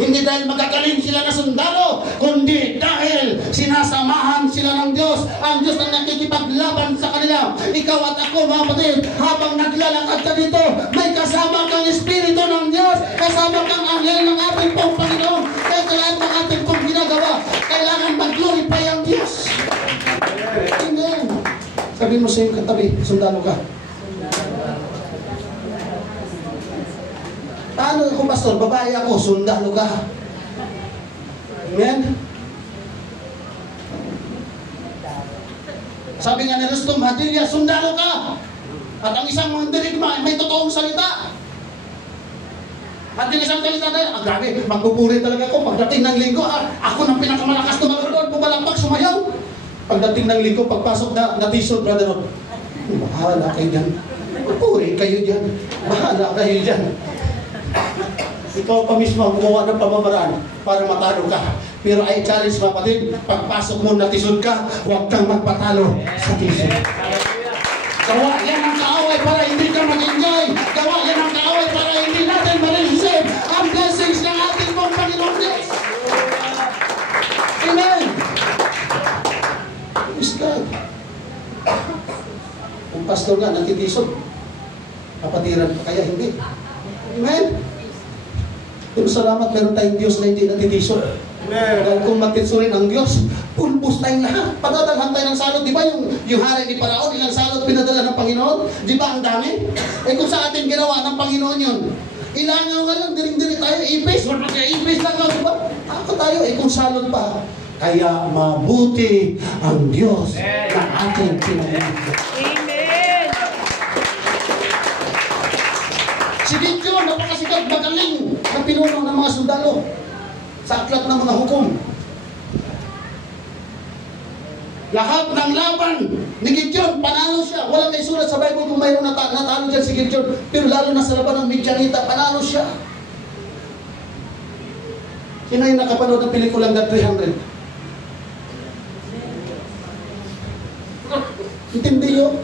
Hindi dahil magagaling sila na sundalo, kundi dahil sinasamahan sila ng Diyos. Ang Diyos ang nakikipaglaban sa kanila. Ikaw at ako, mga kapatid, habang naglalakad ka dito, may kasama kang Espiritu ng Diyos, kasama kang anghel ng ating pong Panginoon. Kaya kailangan ng ating pong ginagawa, kailangan mag-glorify ang Diyos. Amen. Sabi mo sa iyong katabi, sundalo ka. Paano ako, pastor? Babae ako, sundalo ka. Amen? Sabi nga ni Rustum Hadilya, sundalo ka. At ang isang mandirigma, may totoong salita. At yung isang salita na, grabe, magpupuri talaga ako. Pagdating ng linggo, ako ng pinakamalakas na malulod, pumalakpak, sumayaw. Pagdating ng linggo, pagpasok na t-shirt, brother, bahala kayo dyan. Pupuri kayo dyan. Bahala kayo dyan. Ikaw pa mismo ang gumawa ng pamamaraan para matalo ka. Pero ay challenge, mga kapatid, pagpasok mo natisod ka, huwag kang magpatalo sa tisod. Gawa yan ang kaaway para hindi ka mag-enjoy. Gawa yan ang kaaway para hindi natin ma-receive ang blessings ng ating pong Panginoon Diyos. Amen. Praise God. Ang pastor nga natitisod, kapatiran pa kaya hindi. Amen. Pero salamat, meron tayong Diyos na hindi natitisod. Dahil kung matitsurin ang Diyos, pulbos tayong lahat. Padadalhan tayo ng salot. Di ba yung hari ni Paraon, ilang salot pinadala ng Panginoon? Di ba ang dami? Eh kung sa atin ginawa ng Panginoon yun, ilangaw nga lang, diring-diri tayo, ipis. Ipis lang lang, di ba? Ako tayo, eh kung salot pa. Kaya mabuti ang Diyos na ating pinag-ibig. Si Gideon, napakasikat, magaling na pinuno ng mga sundalo sa aklat ng mga hukom. Lahat ng laban ni Gideon, panalo siya. Walang naisulat sa Bible kung mayroong natalo dyan si Gideon. Pero lalo na sa laban ng Midianita, panalo siya. Sino yung nakapanood ng pelikulang The 300? Intindi yun?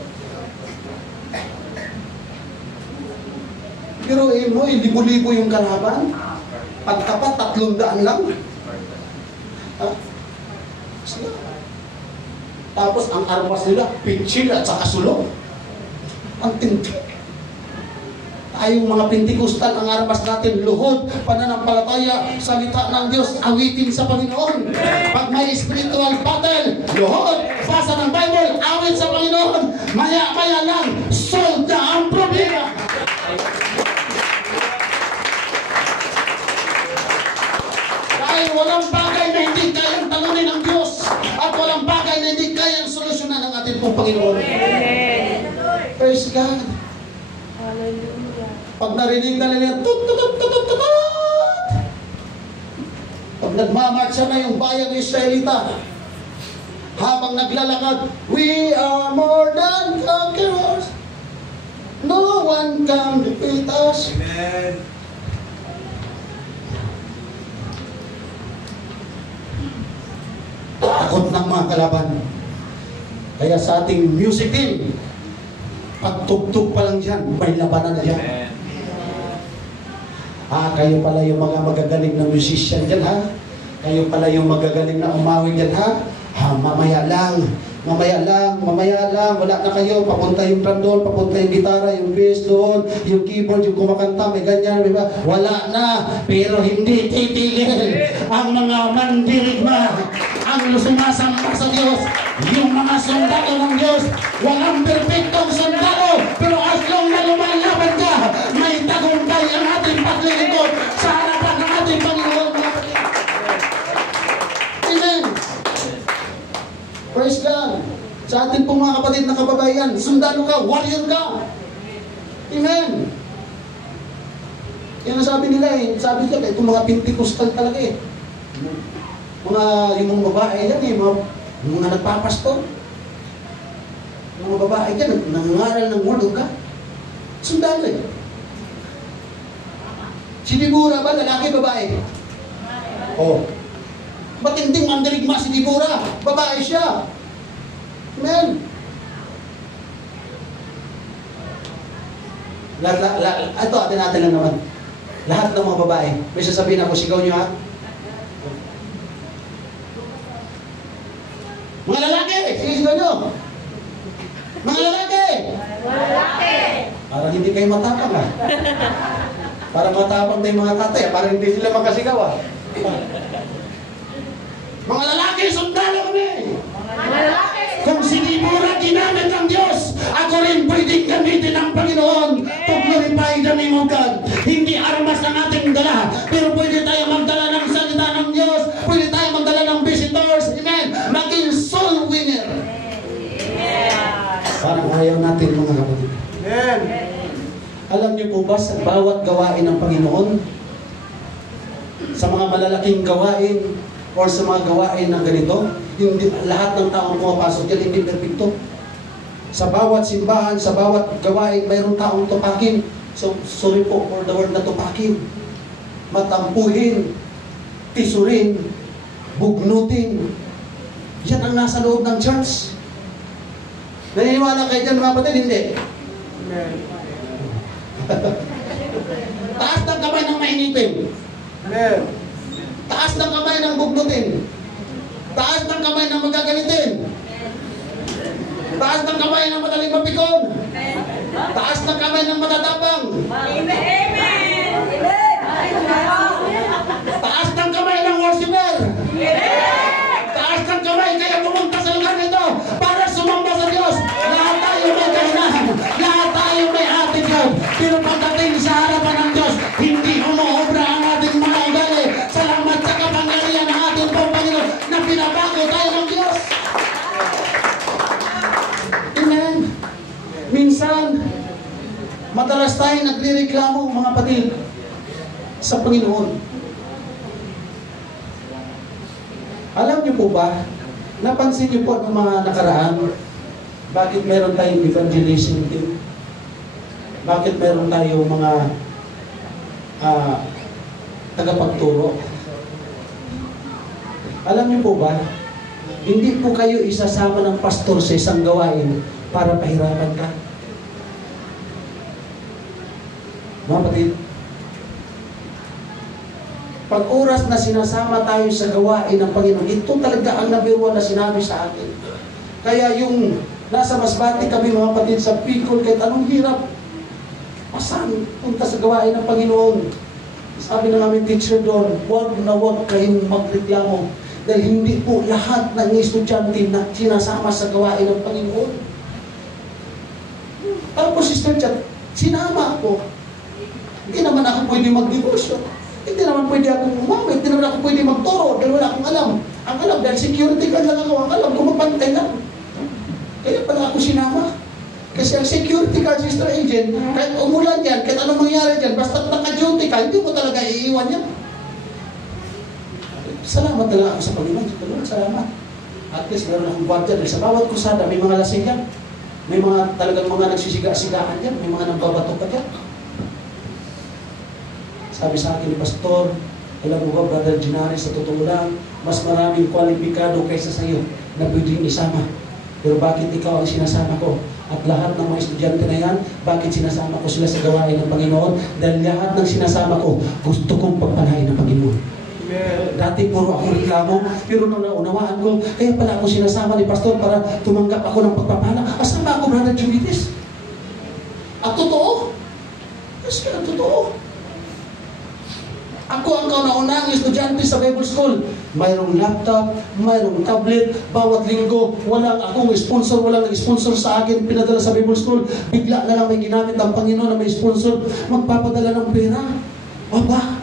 Pero mo, libo-libo yung kalaban. Pagtapat, 300 lang. Tapos ang armas nila, pitsil at saka sulong. Ang tindi. Tayong mga Pentikostal, ang armas natin, luhod, pananampalataya, salita ng Diyos, awitin sa Panginoon. Pag may spiritual battle, luhod, basa ng Bible, awit sa Panginoon. Maya-maya lang, solve na ang problema. Dahil walang bagay na hindi kayang talunin ng Diyos at walang bagay na hindi kayang solusyonan ng ating pong Panginoon. Amen. Praise God. Hallelujah. Pag narinig na nila, pag nagmamarcha na yung bayang Israelita, habang naglalakad, we are more than conquerors. No one can defeat us. Amen. Takot ng mga kalaban. Kaya sa ating music team, pagtugtog pa lang dyan, may labanan na dyan. Kayo pala yung mga magagaling na musician dyan, ha? Kayo pala yung magagaling na umawin dyan, ha? Mamaya lang, wala na kayo, papunta yung drum doon, papunta yung gitara, yung bass doon, yung keyboard, yung kumakanta, may ganyan, may ba? Wala na, pero hindi titigil ang mga mandirigma, ang sumasamba sa Diyos, yung mga sundalo ng Diyos. Walang perfectong sundalo, pero as long na lumalaban ka, may tagumpay ang ating paglilingkod sa harapan ng ating Panginoon. Amen. Praise God. Sa ating pong mga kapatid na kababayan, sundalo ka, warrior ka. Amen. Yan ang sabi nila eh. Sabi nila, itong mga Pentikostal talaga eh. Yung mga babae yan eh, mga nagpapastor. Yung mga babae yan, nangangaral ng word of God. Sundalo eh. Si Deborah ba, lalaki, babae? Oh. Matinding mandirigma si Deborah. Babae siya. Amen. Ito, atin natin lang naman. Lahat ng mga babae. May sasabihin ako, sigaw nyo ha? Mga lalaki! Sige, sigaw nyo! Mga lalaki! Lalaki! Para hindi kayo matapang ha? Para matapang na yung mga tatay, para hindi sila makasigaw ha? Mga lalaki, sundalo kami! Mga lalaki! Kung sinibura ginamit ng Diyos, ako rin pwedeng gamitin ng Panginoon to glorify the name of God. Hindi armas ang ating dala, pero pwede tayo magdala ng salita ng Diyos, pwede tayo magdala ng visitors, amen, maging soul winner. Parang ayaw natin mga kapatid. Amen. Alam niyo po ba sa bawat gawain ng Panginoon, sa mga malalaking gawain, or sa mga gawain ng ganito, hindi, lahat ng taong pumapasok dyan, hindi perfecto. Sa bawat simbahan, sa bawat gawain, mayroong taong tupakin. So, sorry po for the word na tupakin. Matampuhin, tisurin, bugnutin. Yan ang nasa loob ng church. Naniniwala kayo dyan mga kapatid? Hindi. Amen. Taas ng kamay ng mainitin. Amen. Taas ng kamay ng bugnutin. Taas ng kamay ng magagalitin. Taas ng kamay ng madaling mapikon. Taas ng kamay ng matatapang. Amen! Taas ng kamay ng worshiper. Taas ng kamay kaya pumunta sa lugar nito para sumamba sa Diyos. Lahat tayo may kahinahan. Lahat tayo may attitude. Pero pagdating sa harapan ng Diyos, hindi umuobra ang ating mga ugali. Salamat sa kapangyarihan ng ating Panginoon na pinabago tayo ng Diyos. Amen. Minsan, madalas tayo nagre-reklamo mga kapatid sa Panginoon. Alam niyo po ba, napansin niyo po ng mga nakaraan, bakit meron tayong evangelism team? Bakit meron tayong mga tagapagturo? Alam niyo po ba, hindi po kayo isasama ng pastor sa isang gawain para pahirapan ka. Mga kapatid, pag oras na sinasama tayo sa gawain ng Panginoon, ito talaga ang number 1 na sinabi sa atin. Kaya yung nasa Masbate kami mga kapatid sa Bicol, kahit anong hirap, pasan punta sa gawain ng Panginoon. Sabi na namin teacher doon, huwag na huwag kayong magreklamo. Dahil hindi po lahat ng estudyante na sinasama sa gawain ng Panginoon. Tapos Sister Chat, sinama ako. Hindi naman ako pwede mag-negosyo. Hindi naman pwede akong umamit. Hindi naman ako pwede magturo dahil wala akong alam. Ang alam, dahil security guard lang ako. Ang alam, kumapantay lang. Kaya pala ako sinama. Kasi ang security guard, Sister Agent, kahit umulan yan, kahit anong mangyari dyan, basta naka-duty ka, hindi mo talaga iiwan yan. Salamat talaga ako sa Panginoon. Salamat. At least meron akong guardian. Sa bawat kusada, may mga lasing yan. May mga talagang mga nagsisiga-sigaan dyan. May mga nagbabato ka dyan. Sabi sa akin ni Pastor, alam mo ba, Brother Ginaris, sa totoo lang, mas maraming kwalipikado kaysa sa iyo na pwedeng isama. Pero bakit ikaw ang sinasama ko? At lahat ng mga estudyante na yan, bakit sinasama ko sila sa gawain ng Panginoon? Dahil lahat ng sinasama ko, gusto kong pagpalain ng Panginoon. Dati puro ako reklamo, pero nung naunawaan ko, kaya pala ako sinasama ni Pastor para tumanggap ako ng pagpapala. Asama ako, Brother Julitis? At totoo? Yes, kaya totoo. Ako ang kauna-unang estudyante sa Bible School. Mayroong laptop, mayroong tablet, bawat linggo, walang akong sponsor, walang nag-sponsor sa akin, pinadala sa Bible School. Bigla na lang may ginamit ang Panginoon na may sponsor, magpapadala ng pera. Aba,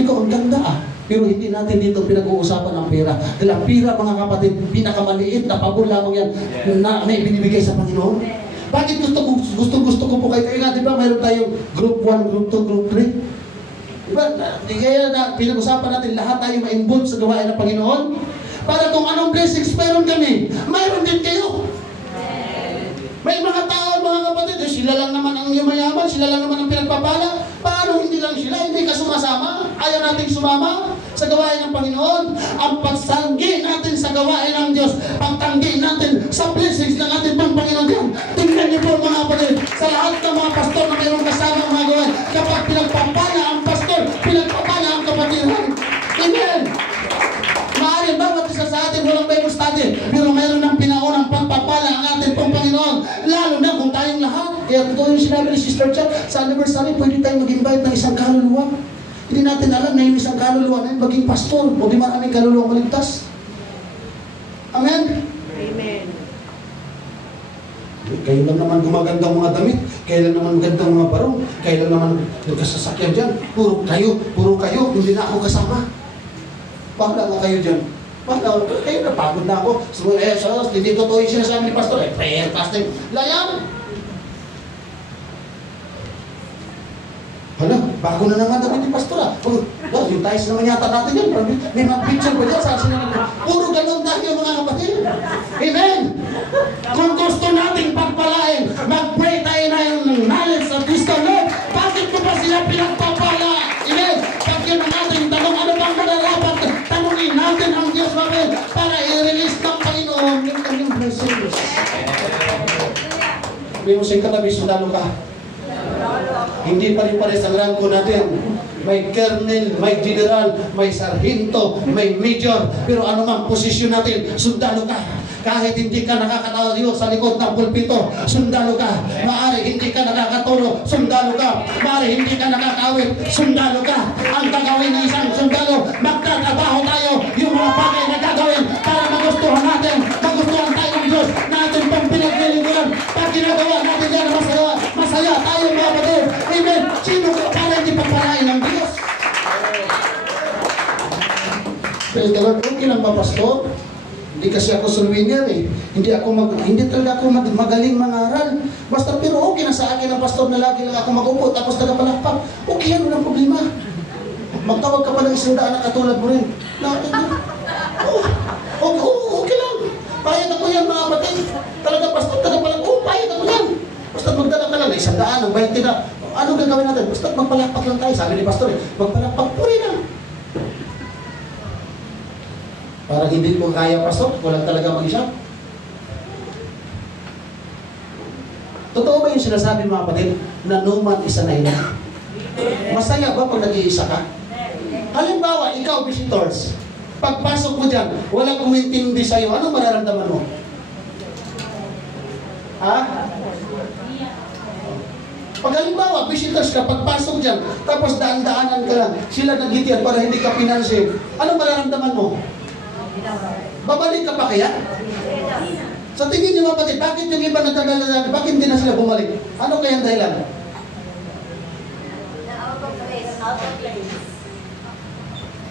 ikaw ang ganda ah. Pero hindi natin dito pinag-uusapan ang pera. Dahil ang pera, mga kapatid, pinakamaliit na pabor lamang yan na ibinibigay sa Panginoon. Bakit gusto ko po kayo nga, di ba mayroon tayong group 1, group 2, group 3? Diba? Di kaya na pinag-usapan natin lahat tayo ma-involve sa gawain ng Panginoon para kung anong blessings meron kami, mayroon din kayo. May mga tao, mga kapatid, sila lang naman ang yumayaman, sila lang naman ang pinagpapala. Paano hindi lang sila? Hindi ka sumasama? Ayaw nating sumama sa gawain ng Panginoon. Ang pagsanggi natin sa gawain ng Diyos, pagtanggi natin sa blessings ng ating Panginoon Diyos. Tingnan niyo po mga kapatid, sa lahat ng mga pastor na mayroong kasama mga gawain, kapag pinagpapala ang pastor lalo na kung tayong lahat. Kaya ito yung sinabi ni Sister Chat, sa anniversary, pwede tayong mag-invite ng isang kaluluwa. Hindi natin alam na yung isang kaluluwa na yung maging pastor, o di maraming kaluluwa maligtas. Amen? Amen. Kayo lang naman gumagandang mga damit, kayo lang naman magandang mga barong, kayo lang naman nagkasasakyan dyan. Puro kayo, hindi na ako kasama. Bahala nga kayo dyan. Bahala, kayo napagod na ako. So, hindi totoo yung sinasabi ni Pastor. Prayer, fasting, layang! Hala, bago na naman damit ni Pastor ah. Yung tiles naman yata natin yan. May mga picture ba dyan? Puro ganun tayo mga kapatid. Amen! Kung gusto nating pagpalain, mag-pray tayo na yung knowledge at wisdom, Lord. Bakit ko ba sila pinagpapala? Amen! Pag yun ang ating tanong, ano bang malalapat? Tanungin natin ang Diyos namin para i-release ng Panginoon yung kanyang blessings. May musing katabi, sundalo ka. Hindi pa rin pares ang rangko natin. May colonel, may general, may sargento, may major. Pero ano mang posisyon natin, sundalo ka. Kahit hindi ka nakakatayo sa likod ng pulpito, sundalo ka. Maari hindi ka nakakaturo, sundalo ka. Maari hindi ka nakakawit, sundalo ka. Ang gagawin ng isang sundalo, magtatrabaho tayo yung mga bagay na gagawin para magustuhan natin, magustuhan tayo ng Diyos na ating pang pinaglilingkuran. Pag ginagawa natin yan, masaya tayo mga kapatid. Amen. Sino ka para hindi pagpalain ng Diyos? Praise the Lord. Okay lang ba, Pastor? Hindi kasi ako surwinner eh. Hindi talaga ako magaling mangaral. Basta pero okay na sa akin ang pastor na lagi lang ako mag-upo tapos tagapalakpak. Okay yan, walang problema. Magtawag ka pa ng isang daan na katulad mo rin. Okay lang. Payag ako yan mga kapatid. Talaga pastor, tagapalakpak. Payag ako yan. Basta magdala ka lang na isang daan, ng 20 na. Ano gagawin natin? Basta magpalakpak lang tayo. Sabi ni pastor eh, magpalakpak po rin lang. Para hindi mo kaya, pastor, walang talaga mag-isa. Totoo ba yung sinasabi mga kapatid na no man is an island? Masaya ba pag nag-iisa ka? Halimbawa, ikaw visitors, pagpasok mo dyan, walang kumintindi sa'yo, ano mararamdaman mo? Ha? Pag halimbawa, visitors ka, pagpasok dyan, tapos daan-daanan ka lang, sila nagitiyan para hindi ka pinansin, ano mararamdaman mo? Babalik ka pa kaya? Sa tingin niyo mga kapatid, bakit yung iba nagtagal, bakit hindi na sila bumalik? Ano kaya ang dahilan?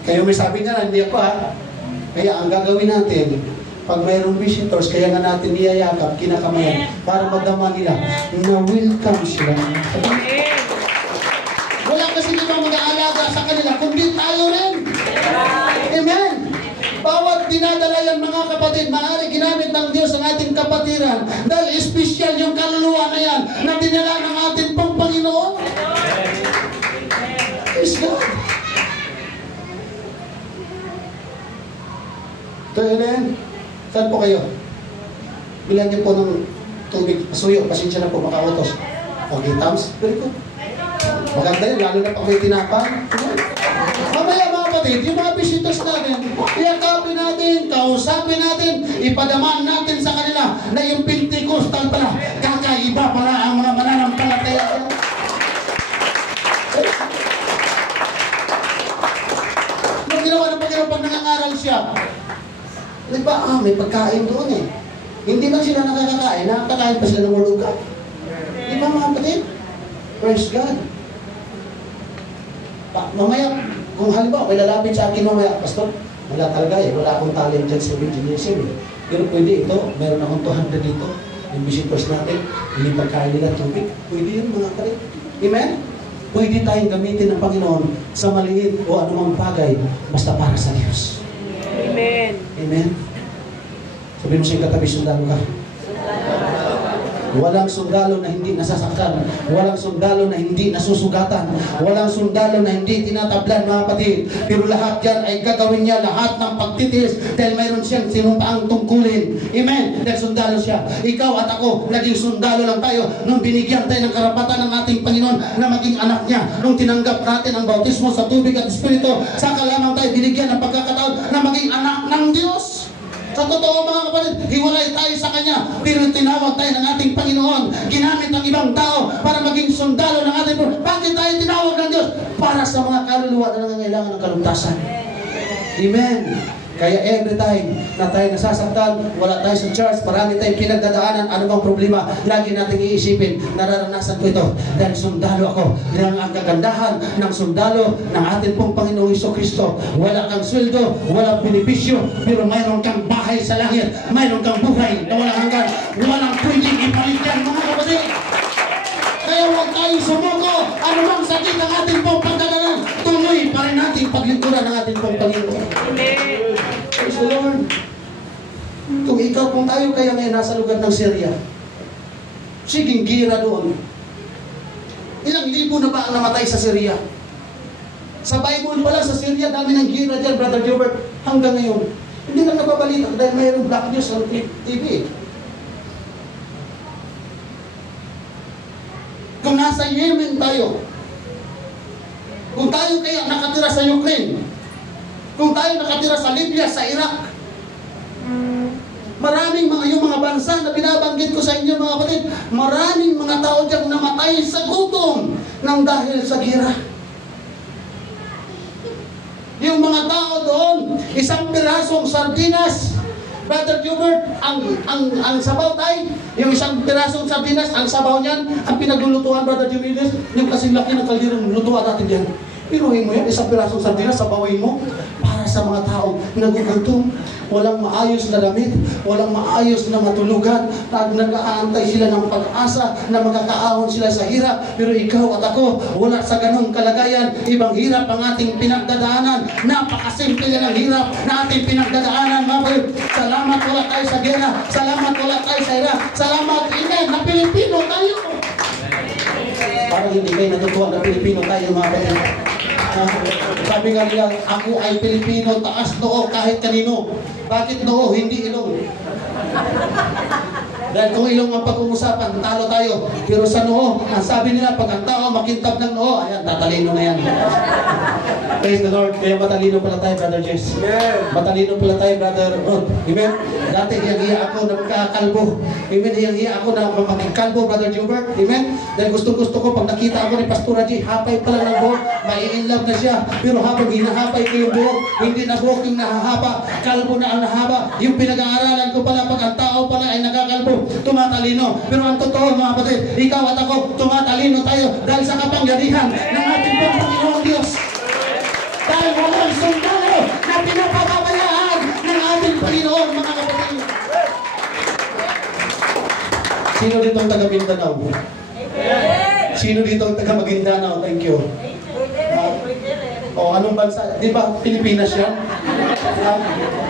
Kayo may sabi nga, hindi ako ha. Kaya ang gagawin natin, pag mayroong visitors, kaya nga natin niyayakap, kinakamayan, para madama nila na welcome sila. Wala kasi nila mag-aalaga sa kanila, kundi tayo rin. Amen. Bawat dinadala yan mga kapatid, maaari ginamit ng Diyos ang ating kapatiran dahil espesyal yung kaluluwa na yan na dinala ng ating pang Panginoon. Praise God. Amen. Saan po kayo? Bilang niyo po ng tubig, pasuyo, pasensya na po makautos. Okay, thumbs? Very good. Maganda yun, lalo na pag may tinapang. Mamaya mga kapatid, yung mga visitors natin, iyakapin natin, kausapin natin, ipadaman natin sa kanila na yung Pentecostal pala, kakaiba pala ang mga mananampalataya. Nung ginawa ng Panginoon pag nangangaral siya, diba, may pagkain doon eh. Hindi lang sila nakakakain, nakakakain pa sila ng Word of God. Diba mga kapatid? Praise God. Mamaya, kung halimbawa, may lalapit sa akin mamaya, Pastor, wala talaga eh, wala akong talent dyan sa evangelism eh. Pero pwede ito, meron akong 200 dito, yung visitors natin, hindi pagkain nila tubig. Pwede yun mga kapatid. Amen? Pwede tayong gamitin ng Panginoon sa maliit o anumang bagay, basta para sa Diyos. Amen. Amen? Sabihin mo siyang katabi, sundalo ka. Walang sundalo na hindi nasasaktan. Walang sundalo na hindi nasusugatan. Walang sundalo na hindi tinatablan mga kapatid. Pero lahat yan ay gagawin niya lahat ng pagtitiis dahil mayroon siyang sinumpaang tungkulin. Amen? Dahil sundalo siya. Ikaw at ako, naging sundalo lang tayo nung binigyan tayo ng karapatan ng ating Panginoon na maging anak niya. Nung tinanggap natin ang bautismo sa tubig at Espiritu, saka lamang tayo binigyan ng pagkakataon na maging anak ng Diyos. Sa totoo mga kapatid, hiwalay tayo sa Kanya, pero tinawag tayo ng ating Panginoon. Ginamit ang ibang tao para maging sundalo ng ating Panginoon. Bakit tayo tinawag ng Diyos? Para sa mga kaluluwa na nangangailangan ng kalugtasan. Amen. Kaya every time na tayo nasasaktan, wala tayo sa church, marami tayong pinagdadaanan, ano bang problema, lagi natin iisipin, nararanasan ko ito dahil sundalo ako. Dahil ang kagandahan ng sundalo ng ating pong Panginoong Jesucristo, wala kang sweldo, walang benepisyo, pero mayroon kang bahay sa langit, mayroon kang buhay na walang hanggan, walang pwedeng ipalit yan, mga kapatid. Kaya huwag tayong sumuko, ano bang sakit ng ating pong pagdadalan, tuloy pa rin natin paglingkuran ng ating pong Panginoon. Praise the Lord. Kung ikaw, kung tayo kaya ngayon nasa lugar ng Syria, siging gira doon. Ilang libo na ba ang namatay sa Syria? Sa Bible pala, sa Syria, dami ng gira dyan, Brother Gilbert, hanggang ngayon. Hindi lang nababalita dahil mayroong black news sa TV. Kung nasa Yemen tayo, kung tayo kaya nakatira sa Ukraine, kung tayo nakatira sa Libya, sa Iraq, maraming yung mga bansa na binabanggit ko sa inyo mga kapatid, maraming mga tao dyan namatay sa gutom nang dahil sa gira. Yung mga tao doon, isang pirasong sardinas, Brother Gilbert, ang sabaw tayo, yung isang pirasong sardinas, ang sabaw niyan, ang pinaglulutuan, Brother Gilbert, yung kasing laki ng kaldirong lutuan natin dyan. Pinuhin mo yan, isang pirasong sardinas, sabawin mo, para sa mga tao nagugutom, walang maayos na damit, walang maayos na matulugan, nag-aantay sila ng pag-asa na magkakaahon sila sa hirap. Pero ikaw at ako, wala sa ganong kalagayan. Ibang hirap ang ating pinagdadaanan. Napakasimple ng hirap na ating pinagdadaanan. Salamat wala tayo sa gera. Salamat wala tayo sa hirap. Salamat, Amen, na Pilipino tayo. Parang hindi kayo natutuwa na Pilipino tayo, mga kapatid. Sabi nga nila, ako ay Pilipino, taas noo kahit kanino. Bakit noo, hindi ilong? Dahil kung ilong ang pag-umusapan, talo tayo. Pero sa noo, ang sabi nila, pag ang tao makintab ng noo, ayan, tatalino na yan. Praise the Lord. Kaya matalino pala tayo, Brother Jess. Matalino pala tayo, Brother Rod. Amen? Dati hiyang-hiya ako na magkakalbo. Amen? Hiyang-hiya ako na magkakalbo, Brother Gilbert. Amen? Dahil gusto-gusto ko, pag nakita ako ni Pastor G, hapay pala ng buhok, mai-inlove na siya. Pero habang hinahapay ko yung buhok, hindi na buhok yung nahahaba, kalbo na ang nahaba. Yung pinag-aaralan ko pala, pag ang tao pala ay nagakalbo, tumatalino. Pero ang totoo, mga kapatid, ikaw at ako, tumatalino tayo dahil sa kapangyarihan ng ating Panginoong Diyos. Dahil walang sundalo na pinapababayaan ng ating Panginoon, mga kapatid. Sino dito ang taga Mindanao? Sino dito ang taga Maguindanao? Thank you. Anong bansa? Di ba Pilipinas yan?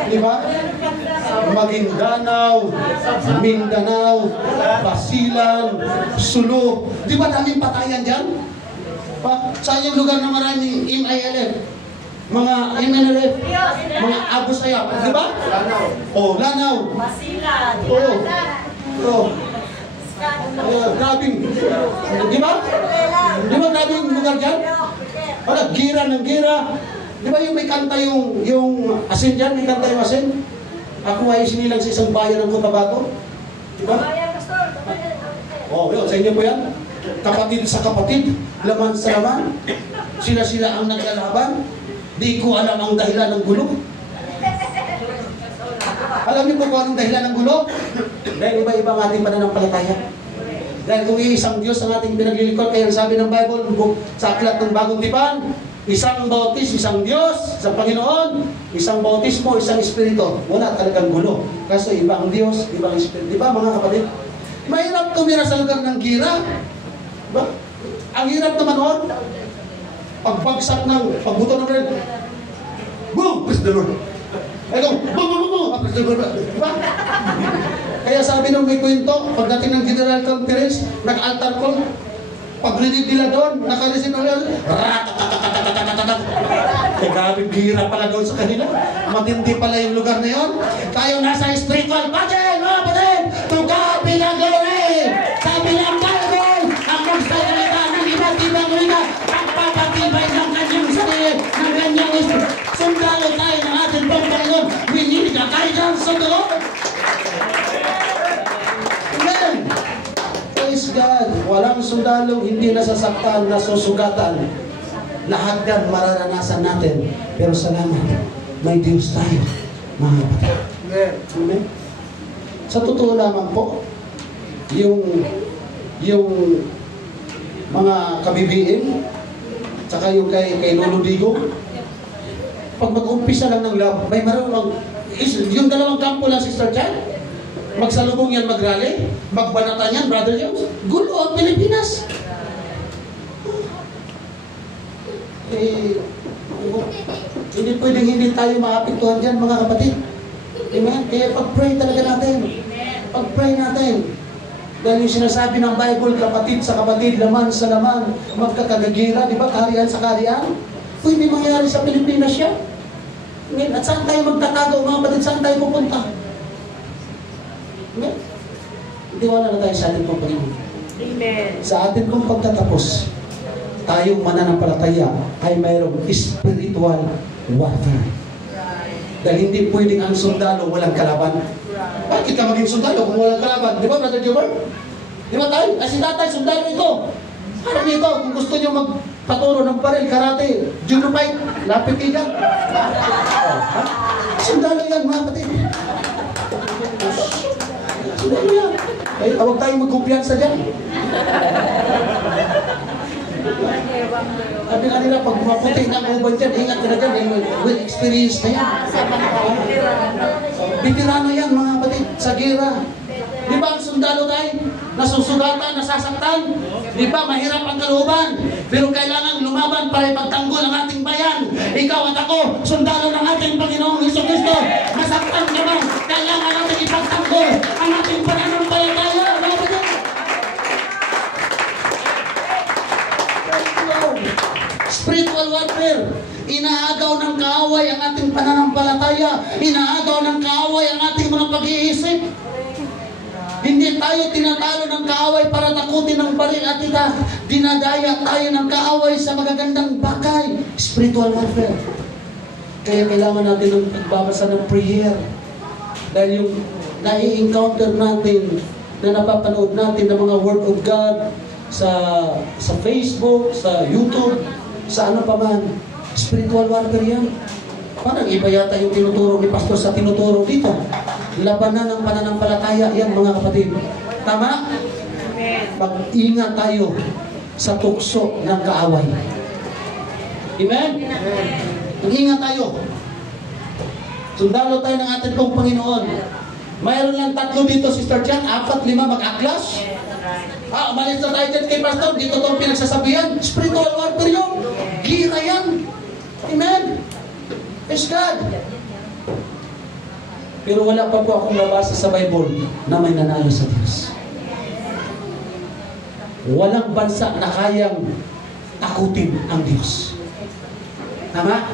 Di ba? Maguindanao, Mindanao, Basilan, Sulu. Di ba daming patayan dyan? Saan yung lugar na maraming MILF? Mga MNLF, mga Abu Sayyaf, di ba? Lanao. Lanao. Basilan. Grabing. Di ba? Di ba grabing lugar dyan? Gira ng gira. Di ba yung may kanta yung asin dyan? May kanta yung asin? Ako ay sinilang sa isang bayan ng Cotabato. Di ba? Yun, sa inyo po yan. Kapatid sa kapatid, laman sa laman. Sila-sila ang naglalaban. Di ko alam ang dahilan ng gulo. Alam niyo po kung anong dahilan ng gulo? Dahil iba-iba ang ating pananampalataya. Dahil kung isang Diyos ang ating pinaglilingkod, kaya sabi ng Bible, sa aklat ng Bagong Tipan, isang bautis, isang Diyos, isang Panginoon, isang bautismo, isang Espiritu. Wala talagang gulo. Kasi iba ang Diyos, iba ang Espiritu. Di ba mga kapatid? Mahirap tumira sa lugar ng gira. Diba? Ang hirap naman noon, pagbagsak ng pagbuto ng bread. Boom! Praise the Lord. Ito, boom, boom, boom, boom. Praise the Lord. Diba? Kaya sabi nung may kwento, pagdating ng General Conference, nag-altar call, pag-rinig nila doon, naka-receive na nila, grabe, gira pala doon sa kanila. Matindi pala yung lugar na yun. Tayo nasa spiritual battle, mga battle! To God be the glory! Sabi ng Bible, ang magsasalita ng iba't ibang wika, ang papatibay ng kanyang sarili, ng kanyang sundalo tayo ng ating Panginoon. We need the guidance of the Lord. Amen. Praise God. Walang sundalo, hindi nasasaktan, nasusugatan. Lahat yan mararanasan natin. Pero salamat, may Diyos tayo, mga kapatid. Amen. Sa totoo lamang po, yung mga kabibiin, tsaka yung kay Lolo Digo, pag mag-umpisa lang ng love, may marunong, yung dalawang kampo lang, Sister Chan, magsalubong yan, mag-rally, magbanatan yan, Brother Jones, gulo ang Pilipinas. Hindi pwedeng hindi tayo maapektuhan dyan, mga kapatid. Amen? Kaya pag-pray talaga natin. Pag-pray natin. Dahil yung sinasabi ng Bible, kapatid sa kapatid, laman sa laman, magkakagagira, di ba? Kaharian sa kaharian. Pwede mangyari sa Pilipinas yan. At saan tayo magtatago, mga kapatid? Saan tayo pupunta? Amen? Hindi wala na tayo sa ating Panginoon. Amen. Sa atin kong pagtatapos, tayong mananampalataya ay mayroong spiritual warfare. Dahil hindi pwedeng ang sundalo walang kalaban. Bakit ka maging sundalo kung walang kalaban? Di ba, Brother Gilbert? Di ba tayo? Ay, si tatay, sundalo ito. Parang ito, kung gusto nyo magpaturo ng paril, karate, judo fight, lapit ikan. Sundalo yan, mga kapatid. Sundalo yan. Ay, huwag tayong magkumpiyansa dyan. Sabi nga nila, pag maputi ng uban dyan, ingat ka na dyan, with experience na yan. Veterano yan, mga kapatid, sa gira. Di ba ang sundalo tayo? Nasusugatan, nasasaktan. Di ba, mahirap ang kalooban. Pero kailangan lumaban para ipagtanggol ang ating bayan. Ikaw at ako, sundalo ng ating Panginoong Jesucristo. Masaktan ka ba? Kailangan natin ipagtanggol ang ating pananampalataya. Mga kapatid. Spiritual warfare. Inaagaw ng kaaway ang ating pananampalataya. Inaagaw ng kaaway ang ating mga pag-iisip. Hindi tayo tinatalo ng kaaway para takutin ng baril at dinadaya tayo ng kaaway sa magagandang bagay. Spiritual warfare. Kaya kailangan natin ng pagbabasa ng prayer. Dahil yung nai-encounter natin, na napapanood natin ng mga Word of God sa Facebook, sa YouTube, sa ano pa man, spiritual warfare yan. Parang iba yata yung tinuturo ni Pastor sa tinuturo dito. Labanan ng pananampalataya yan, mga kapatid. Tama? Mag-ingat tayo sa tukso ng kaaway. Amen? Mag-ingat tayo. Sundalo tayo ng ating pong Panginoon. Mayroon lang 3 dito, Sister Chan, 4, 5 mag-aklas. Umalis na tayo dyan kay Pastor, dito itong pinagsasabihan. Spiritual warfare yun. Gira yan. Amen? Praise God. Pero wala pa po akong nabasa sa Bible na may nanalo sa Diyos. Walang bansa na kayang takutin ang Diyos. Tama?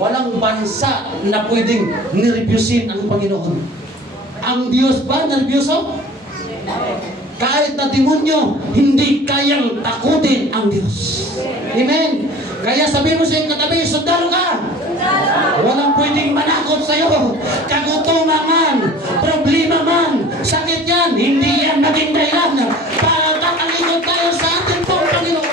Walang bansa na pwedeng nirebusin ang Panginoon. Ang Diyos ba nirebuso? Kahit na demonyo, hindi kayang takutin ang Diyos. Amen? Kaya sabihin mo sa iyong katabi, sundalo ka! Walang pwedeng manakot sa iyo. Kagutuman man, problema man, sakit yan, hindi yan naging dahilan para kakalikot tayo sa ating pong Panginoon.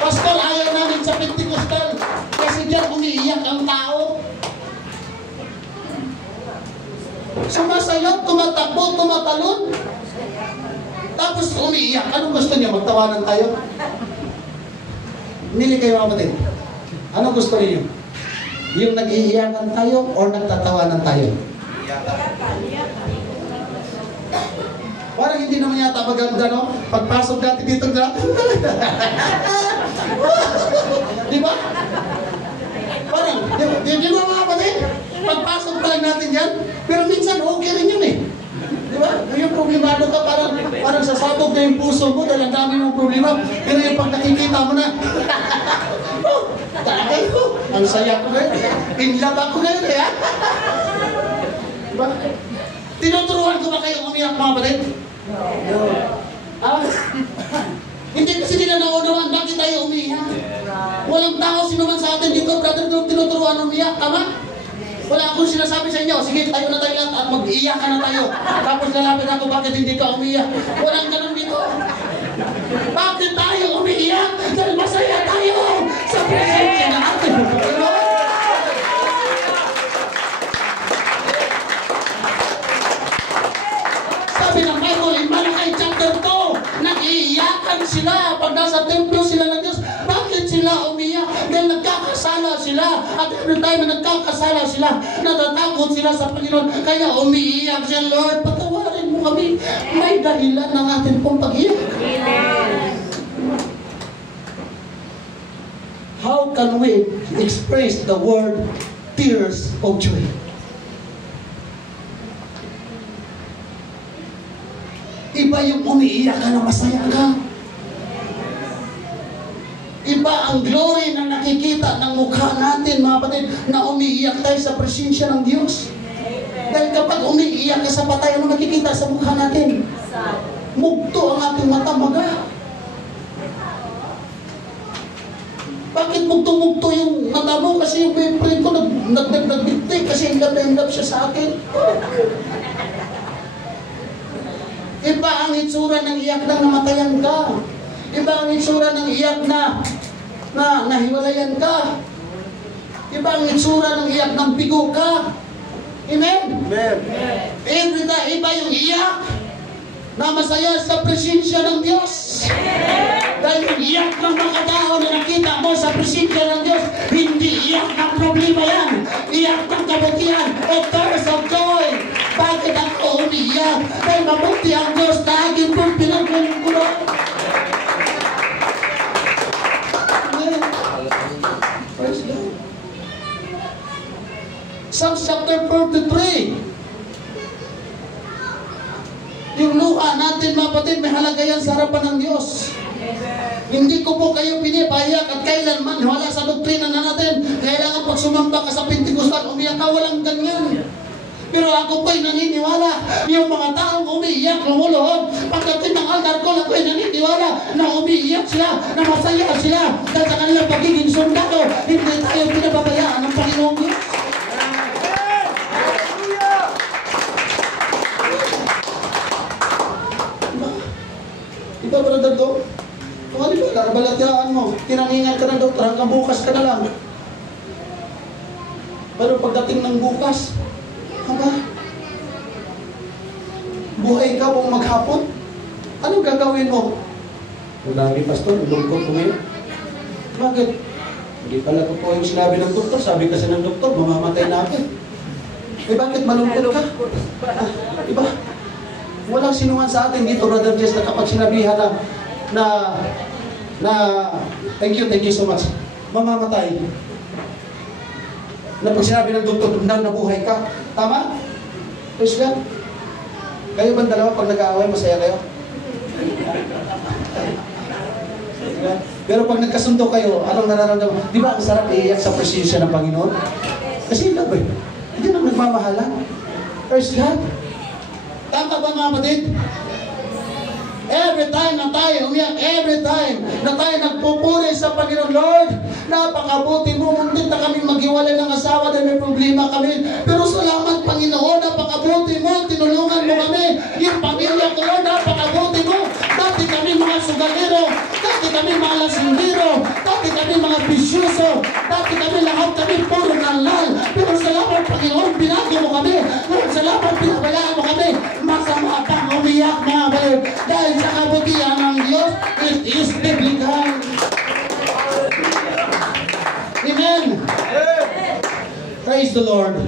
Pastor, ayaw namin sa Pentecostal kasi dyan umiiyak ang tao. Sumasayaw, tumatakbo, tumatalon. Tapos umiiyak. Anong gusto niyo? Magtawanan tayo? Nili kayo, mga kapatid. Anong gusto niyo? Yung nag-iiyakan tayo o nagtatawanan tayo? Parang hindi naman yata maganda, no? Pagpasok natin dito na di ba? Parang, di ba mga kapatid? Pagpasok pa lang natin yan, pero minsan okay rin yun eh. Di ba? Yung problemado ka, parang sasabog na yung puso mo dahil ang dami mong problema. Pero yung pag nakikita mo na, oh, tagay ko. Ang saya ko ngayon. In love ako ngayon eh. Diba? Tinuturuan ko ba kayo umiyak, mga kapatid? No. Hindi kasi nila naunawaan bakit tayo umiyak. Walang tao sinuman sa atin dito, brother, nung tinuturuan ng umiyak, tama? Wala akong sinasabi sa inyo, sige, tayo na tayo lahat at mag-iyak ka na tayo. Tapos lalapit ako, bakit hindi ka umiyak? Walang ganun dito. Bakit tayo umiiyak? Dahil masaya tayo sa presensya ng ating Panginoon. Sabi ng Bible, in Malachi chapter 2, nag-iiyakan sila pag nasa templo sila ng Diyos. Bakit sila umiyak? Dahil nagkakasala sila. At every time na nagkakasala sila, natatakot sila sa Panginoon. Kaya umiiyak siya, Lord, patawarin mo kami. May dahilan ng ating pong pag-iyak. How can we express the word tears of joy? Iba yung umiiyak ka na masaya ka. Iba ang glory na nakikita ng mukha natin, mga kapatid, na umiiyak tayo sa presensya ng Diyos. Dahil kapag umiiyak ka sa patay, ano nakikita sa mukha natin? Mugto ang ating mata, maga. Bakit mugto-mugto yung mata mo? Kasi yung boyfriend ko nagdagdagdagdig kasi in love siya sa akin. Iba ang itsura ng iyak na namatayan ka. Iba ang itsura ng iyak na nahiwalayan ka. Iba ang itsura ng iyak ng bigo ka. Amen? Amen. Iba yung iyak na masaya sa presensya ng Diyos. Dahil yung iyak ng mga tao na nakita mo sa presensya ng Diyos, hindi iyak ng problema yan. Iyak ng kabutihan. A tears of joy. Bakit ako umiiyak? Dahil mabuti ang Diyos na aking kong pinagmumulan. Praise God. Psalm chapter 43. Yung luha natin, mga kapatid, may halaga yan sa harapan ng Diyos. Hindi ko po kayo pinipahiyak at kailanman wala sa doktrina na natin. Kailangan pag sumamba ka sa Pentecostal, umiyak ka, walang ganyan. Pero ako po'y naniniwala, yung mga taong umiiyak, lumuluhod, pagdating ng altar ko, ako'y naniniwala na umiiyak sila, na masaya sila, dahil sa kanilang pagiging sundalo, hindi tayo pinababayaan ng Panginoong Diyos. Diba, brother do? Kung ano ba, narabalatihaan mo, tinaningan ka na doktor, hanggang bukas ka na lang. Pero pagdating ng bukas, aba, buhay ka buong maghapon? Anong gagawin mo? Lagi, pastor, lungkot ko ngayon. Bakit? Hindi pala ko po yung sinabi ng doktor. Sabi kasi ng doktor, mamamatay na ako. Eh bakit malungkot ka? Diba? Walang sinungan sa atin dito, Brother Jess, na kapag sinabihan na thank you so much, mamamatay. Na pag sinabi ng doktor, nabuhay ka. Tama? Praise God. Kayo ba dalawa pag nag-aaway, masaya kayo? Pero pag nagkasundo kayo, anong nararamdaman? Di ba ang sarap iiyak sa presensya ng Panginoon? Kasi love eh. Hindi nang nagmamahalan. Praise God. Tama ba, mga kapatid? Every time na tayo umiyak, every time na tayo nagpupuri sa Panginoon, Lord, napakabuti mo, muntit na kami maghiwalay ng asawa dahil may problema kami. Pero salamat, Panginoon, napakabuti mo, tinulungan mo kami. Yung pamilya ko, Lord, napakabuti mo. Dati kami mga sugalero, dati kami mga lasindero, dati kami mga bisyoso, dati kami lahat kami puro nalal. Pero salamat, Panginoon, binago mo kami. Lord, salamat, pinabayaan mo kami. Masama pang umiyak, mga kapatid. Dahil sa kabutihan ng Diyos, it is biblical. Amen. Praise the Lord.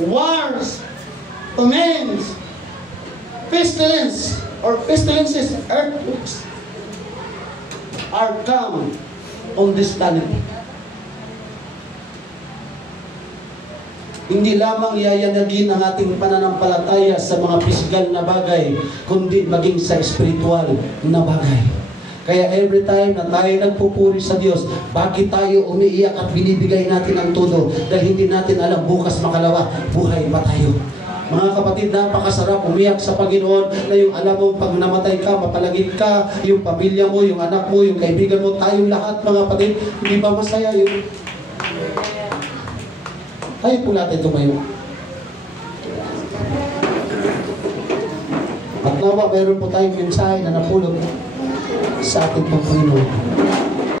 Wars, famines, pestilences, earthquakes are common on this planet. Hindi lamang iyayanagin ang ating pananampalataya sa mga pisikal na bagay, kundi maging sa spiritual na bagay. Kaya every time na tayo nagpupuri sa Diyos, bakit tayo umiiyak at binibigay natin ang todo? Dahil hindi natin alam bukas makalawa, buhay pa tayo. Mga kapatid, napakasarap umiyak sa Panginoon na yung alam mo, pag namatay ka, mapalagit ka, yung pamilya mo, yung anak mo, yung kaibigan mo, tayong lahat, mga kapatid, hindi ba masaya yun? Tayo po natin tumayo. At nawa, mayroon po tayong mensahe na napulot sa ating Panginoon.